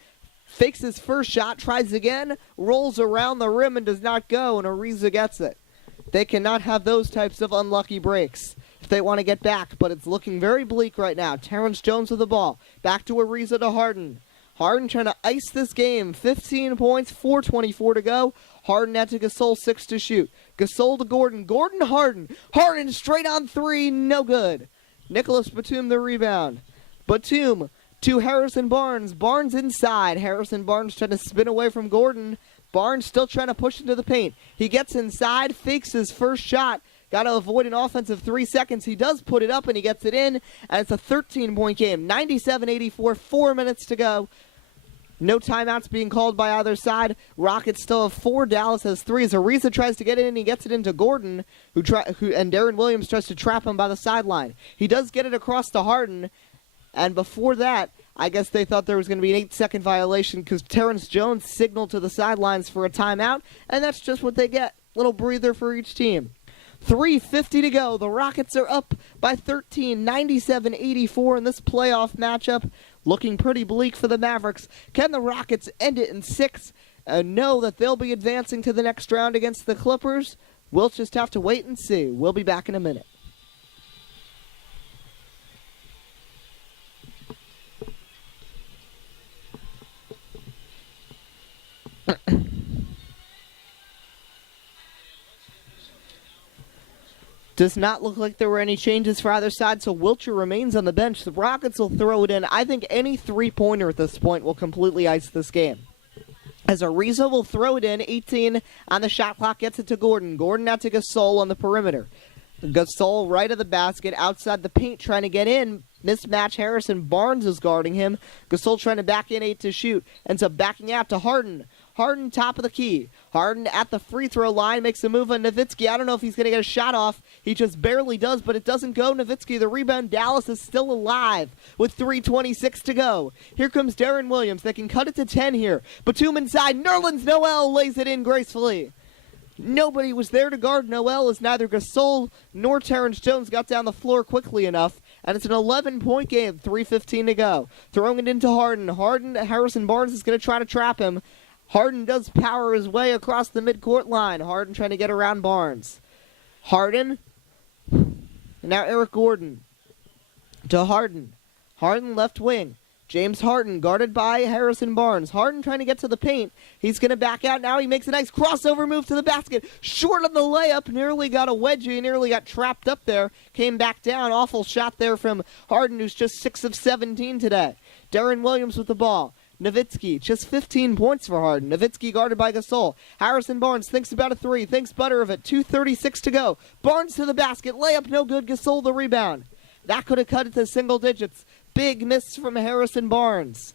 Fakes his first shot, tries again, rolls around the rim and does not go, and Ariza gets it. They cannot have those types of unlucky breaks if they want to get back, but it's looking very bleak right now. Terrence Jones with the ball. Back to Ariza to Harden. Harden trying to ice this game. 15 points, 4:24 to go. Harden out to Gasol, 6 to shoot. Gasol to Gordon. Gordon to Harden. Harden straight on 3, no good. Nicholas Batum the rebound. Batum to Harrison Barnes. Barnes inside. Harrison Barnes trying to spin away from Gordon. Barnes still trying to push into the paint. He gets inside, fakes his first shot. Got to avoid an offensive 3 seconds. He does put it up, and he gets it in. And it's a 13-point game. 97-84, 4 minutes to go. No timeouts being called by either side. Rockets still have 4. Dallas has 3. As Ariza tries to get it in, he gets it into Gordon, and Darren Williams tries to trap him by the sideline. He does get it across to Harden. And before that, I guess they thought there was going to be an 8-second violation because Terrence Jones signaled to the sidelines for a timeout, and that's just what they get. Little breather for each team. 3:50 to go. The Rockets are up by 13, 97-84 in this playoff matchup. Looking pretty bleak for the Mavericks. Can the Rockets end it in 6 and know that they'll be advancing to the next round against the Clippers? We'll just have to wait and see. We'll be back in a minute. Does not look like there were any changes for either side, so Wiltshire remains on the bench. The Rockets will throw it in. I think any three-pointer at this point will completely ice this game. As Ariza will throw it in, 18 on the shot clock, gets it to Gordon. Gordon out to Gasol on the perimeter. Gasol right of the basket, outside the paint, trying to get in. Mismatch, Harrison Barnes is guarding him. Gasol trying to back in, 8 to shoot. Ends up backing out to Harden. Harden top of the key. Harden at the free throw line, makes a move on Nowitzki. I don't know if he's going to get a shot off. He just barely does, but it doesn't go. Nowitzki, the rebound. Dallas is still alive with 3:26 to go. Here comes Darren Williams. They can cut it to 10 here. Batum inside. Nerlens Noel lays it in gracefully. Nobody was there to guard Noel as neither Gasol nor Terrence Jones got down the floor quickly enough. And it's an 11-point game, 3:15 to go. Throwing it into Harden. Harrison Barnes is going to try to trap him. Harden does power his way across the midcourt line. Harden trying to get around Barnes. Harden. And now Eric Gordon to Harden. Harden left wing. James Harden guarded by Harrison Barnes. Harden trying to get to the paint. He's going to back out now. He makes a nice crossover move to the basket. Short on the layup. Nearly got a wedgie. Nearly got trapped up there. Came back down. Awful shot there from Harden, who's just 6 of 17 today. Deron Williams with the ball. Nowitzki, just 15 points for Harden. Nowitzki guarded by Gasol. Harrison Barnes thinks about a three, thinks better of it. 2:36 to go. Barnes to the basket. Layup no good. Gasol the rebound. That could have cut it to single digits. Big miss from Harrison Barnes.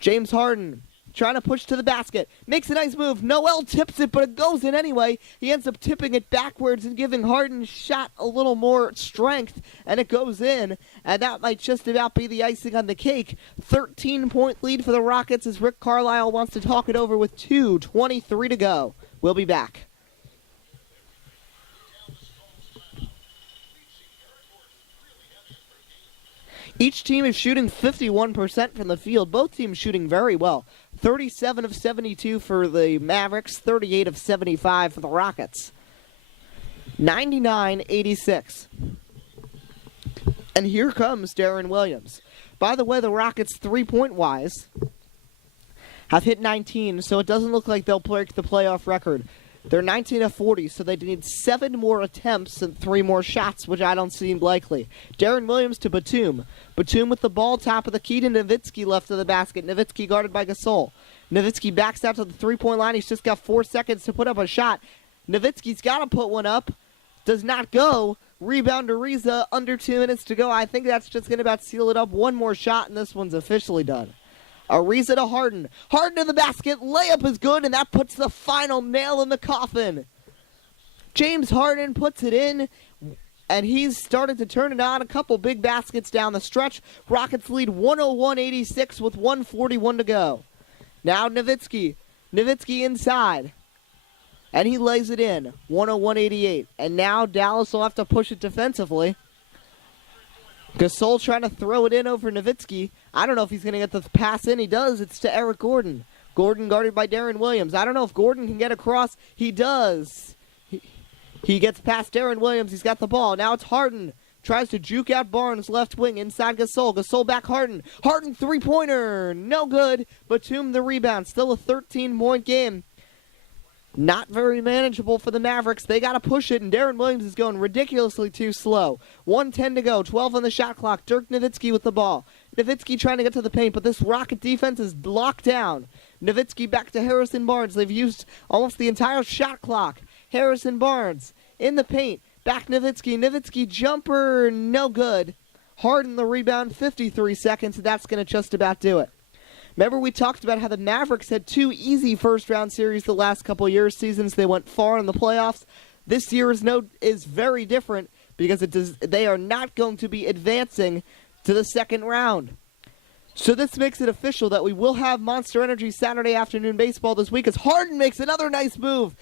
James Harden trying to push to the basket. Makes a nice move. Noel tips it, but it goes in anyway. He ends up tipping it backwards and giving Harden's shot a little more strength, and it goes in. And that might just about be the icing on the cake. 13-point lead for the Rockets as Rick Carlisle wants to talk it over with 2:23 to go. We'll be back. Each team is shooting 51% from the field. Both teams shooting very well. 37 of 72 for the Mavericks, 38 of 75 for the Rockets. 99-86. And here comes Deron Williams. By the way, the Rockets, 3-point-wise, have hit 19, so it doesn't look like they'll break the playoff record. They're 19 of 40, so they need 7 more attempts and 3 more shots, which I don't seem likely. Deron Williams to Batum. Batum with the ball, top of the key to Nowitzki left of the basket. Nowitzki guarded by Gasol. Nowitzki backs out to the 3-point line. He's just got 4 seconds to put up a shot. Nowitzki's got to put one up. Does not go. Rebound to Ariza. Under 2 minutes to go. I think that's just going to about seal it up. One more shot, and this one's officially done. Ariza to Harden. Harden to the basket. Layup is good, and that puts the final nail in the coffin. James Harden puts it in, and he's started to turn it on. A couple big baskets down the stretch. Rockets lead 101-86 with 1:41 to go. Now Nowitzki. Nowitzki inside. And he lays it in. 101-88. And now Dallas will have to push it defensively. Gasol trying to throw it in over Nowitzki. I don't know if he's going to get the pass in. He does. It's to Eric Gordon. Gordon guarded by Deron Williams. I don't know if Gordon can get across. He does. He gets past Deron Williams. He's got the ball. Now it's Harden. Tries to juke out Barnes, left wing, inside Gasol. Gasol back Harden. Harden three-pointer. No good. Batum the rebound. Still a 13-point game. Not very manageable for the Mavericks. They got to push it, and Deron Williams is going ridiculously too slow. 1:10 to go, 12 on the shot clock. Dirk Nowitzki with the ball. Nowitzki trying to get to the paint, but this Rocket defense is locked down. Nowitzki back to Harrison Barnes. They've used almost the entire shot clock. Harrison Barnes in the paint. Back Nowitzki. Nowitzki jumper, no good. Harden the rebound, 53 seconds. That's going to just about do it. Remember we talked about how the Mavericks had 2 easy first-round series the last couple years, seasons they went far in the playoffs. This year is very different because they are not going to be advancing to the second round. So this makes it official that we will have Monster Energy Saturday afternoon baseball this week as Harden makes another nice move.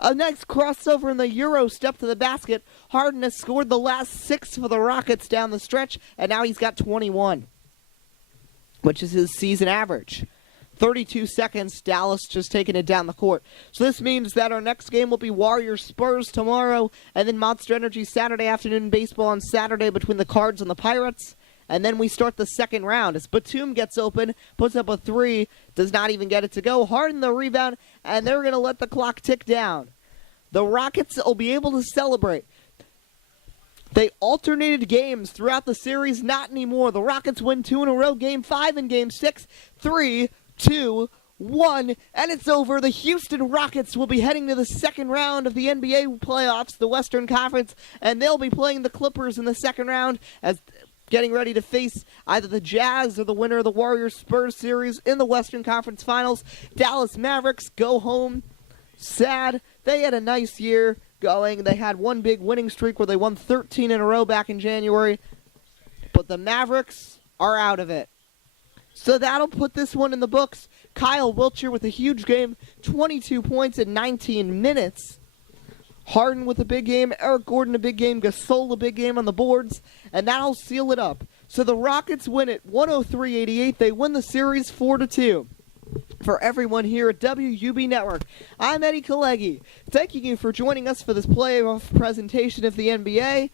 A nice crossover in the Euro step to the basket. Harden has scored the last 6 for the Rockets down the stretch, and now he's got 21. Which is his season average. 32 seconds, Dallas just taking it down the court. So this means that our next game will be Warriors Spurs tomorrow, and then Monster Energy Saturday afternoon baseball on Saturday between the Cards and the Pirates. And then we start the second round as Batum gets open, puts up a 3, does not even get it to go. Harden the rebound, and they're going to let the clock tick down. The Rockets will be able to celebrate. They alternated games throughout the series, not anymore. The Rockets win 2 in a row, Game 5 and Game 6. 3, 2, 1, and it's over. The Houston Rockets will be heading to the second round of the NBA playoffs, the Western Conference, and they'll be playing the Clippers in the second round as getting ready to face either the Jazz or the winner of the Warriors-Spurs series in the Western Conference Finals. Dallas Mavericks go home. Sad. They had a nice year going. They had one big winning streak where they won 13 in a row back in January. But the Mavericks are out of it. So that'll put this one in the books. Kyle Wiltshire with a huge game. 22 points in 19 minutes. Harden with a big game. Eric Gordon a big game. Gasol a big game on the boards. And that'll seal it up. So the Rockets win it 103-88. They win the series 4-2. For everyone here at WUB Network, I'm Eddie Kalegi. Thanking you for joining us for this playoff presentation of the NBA.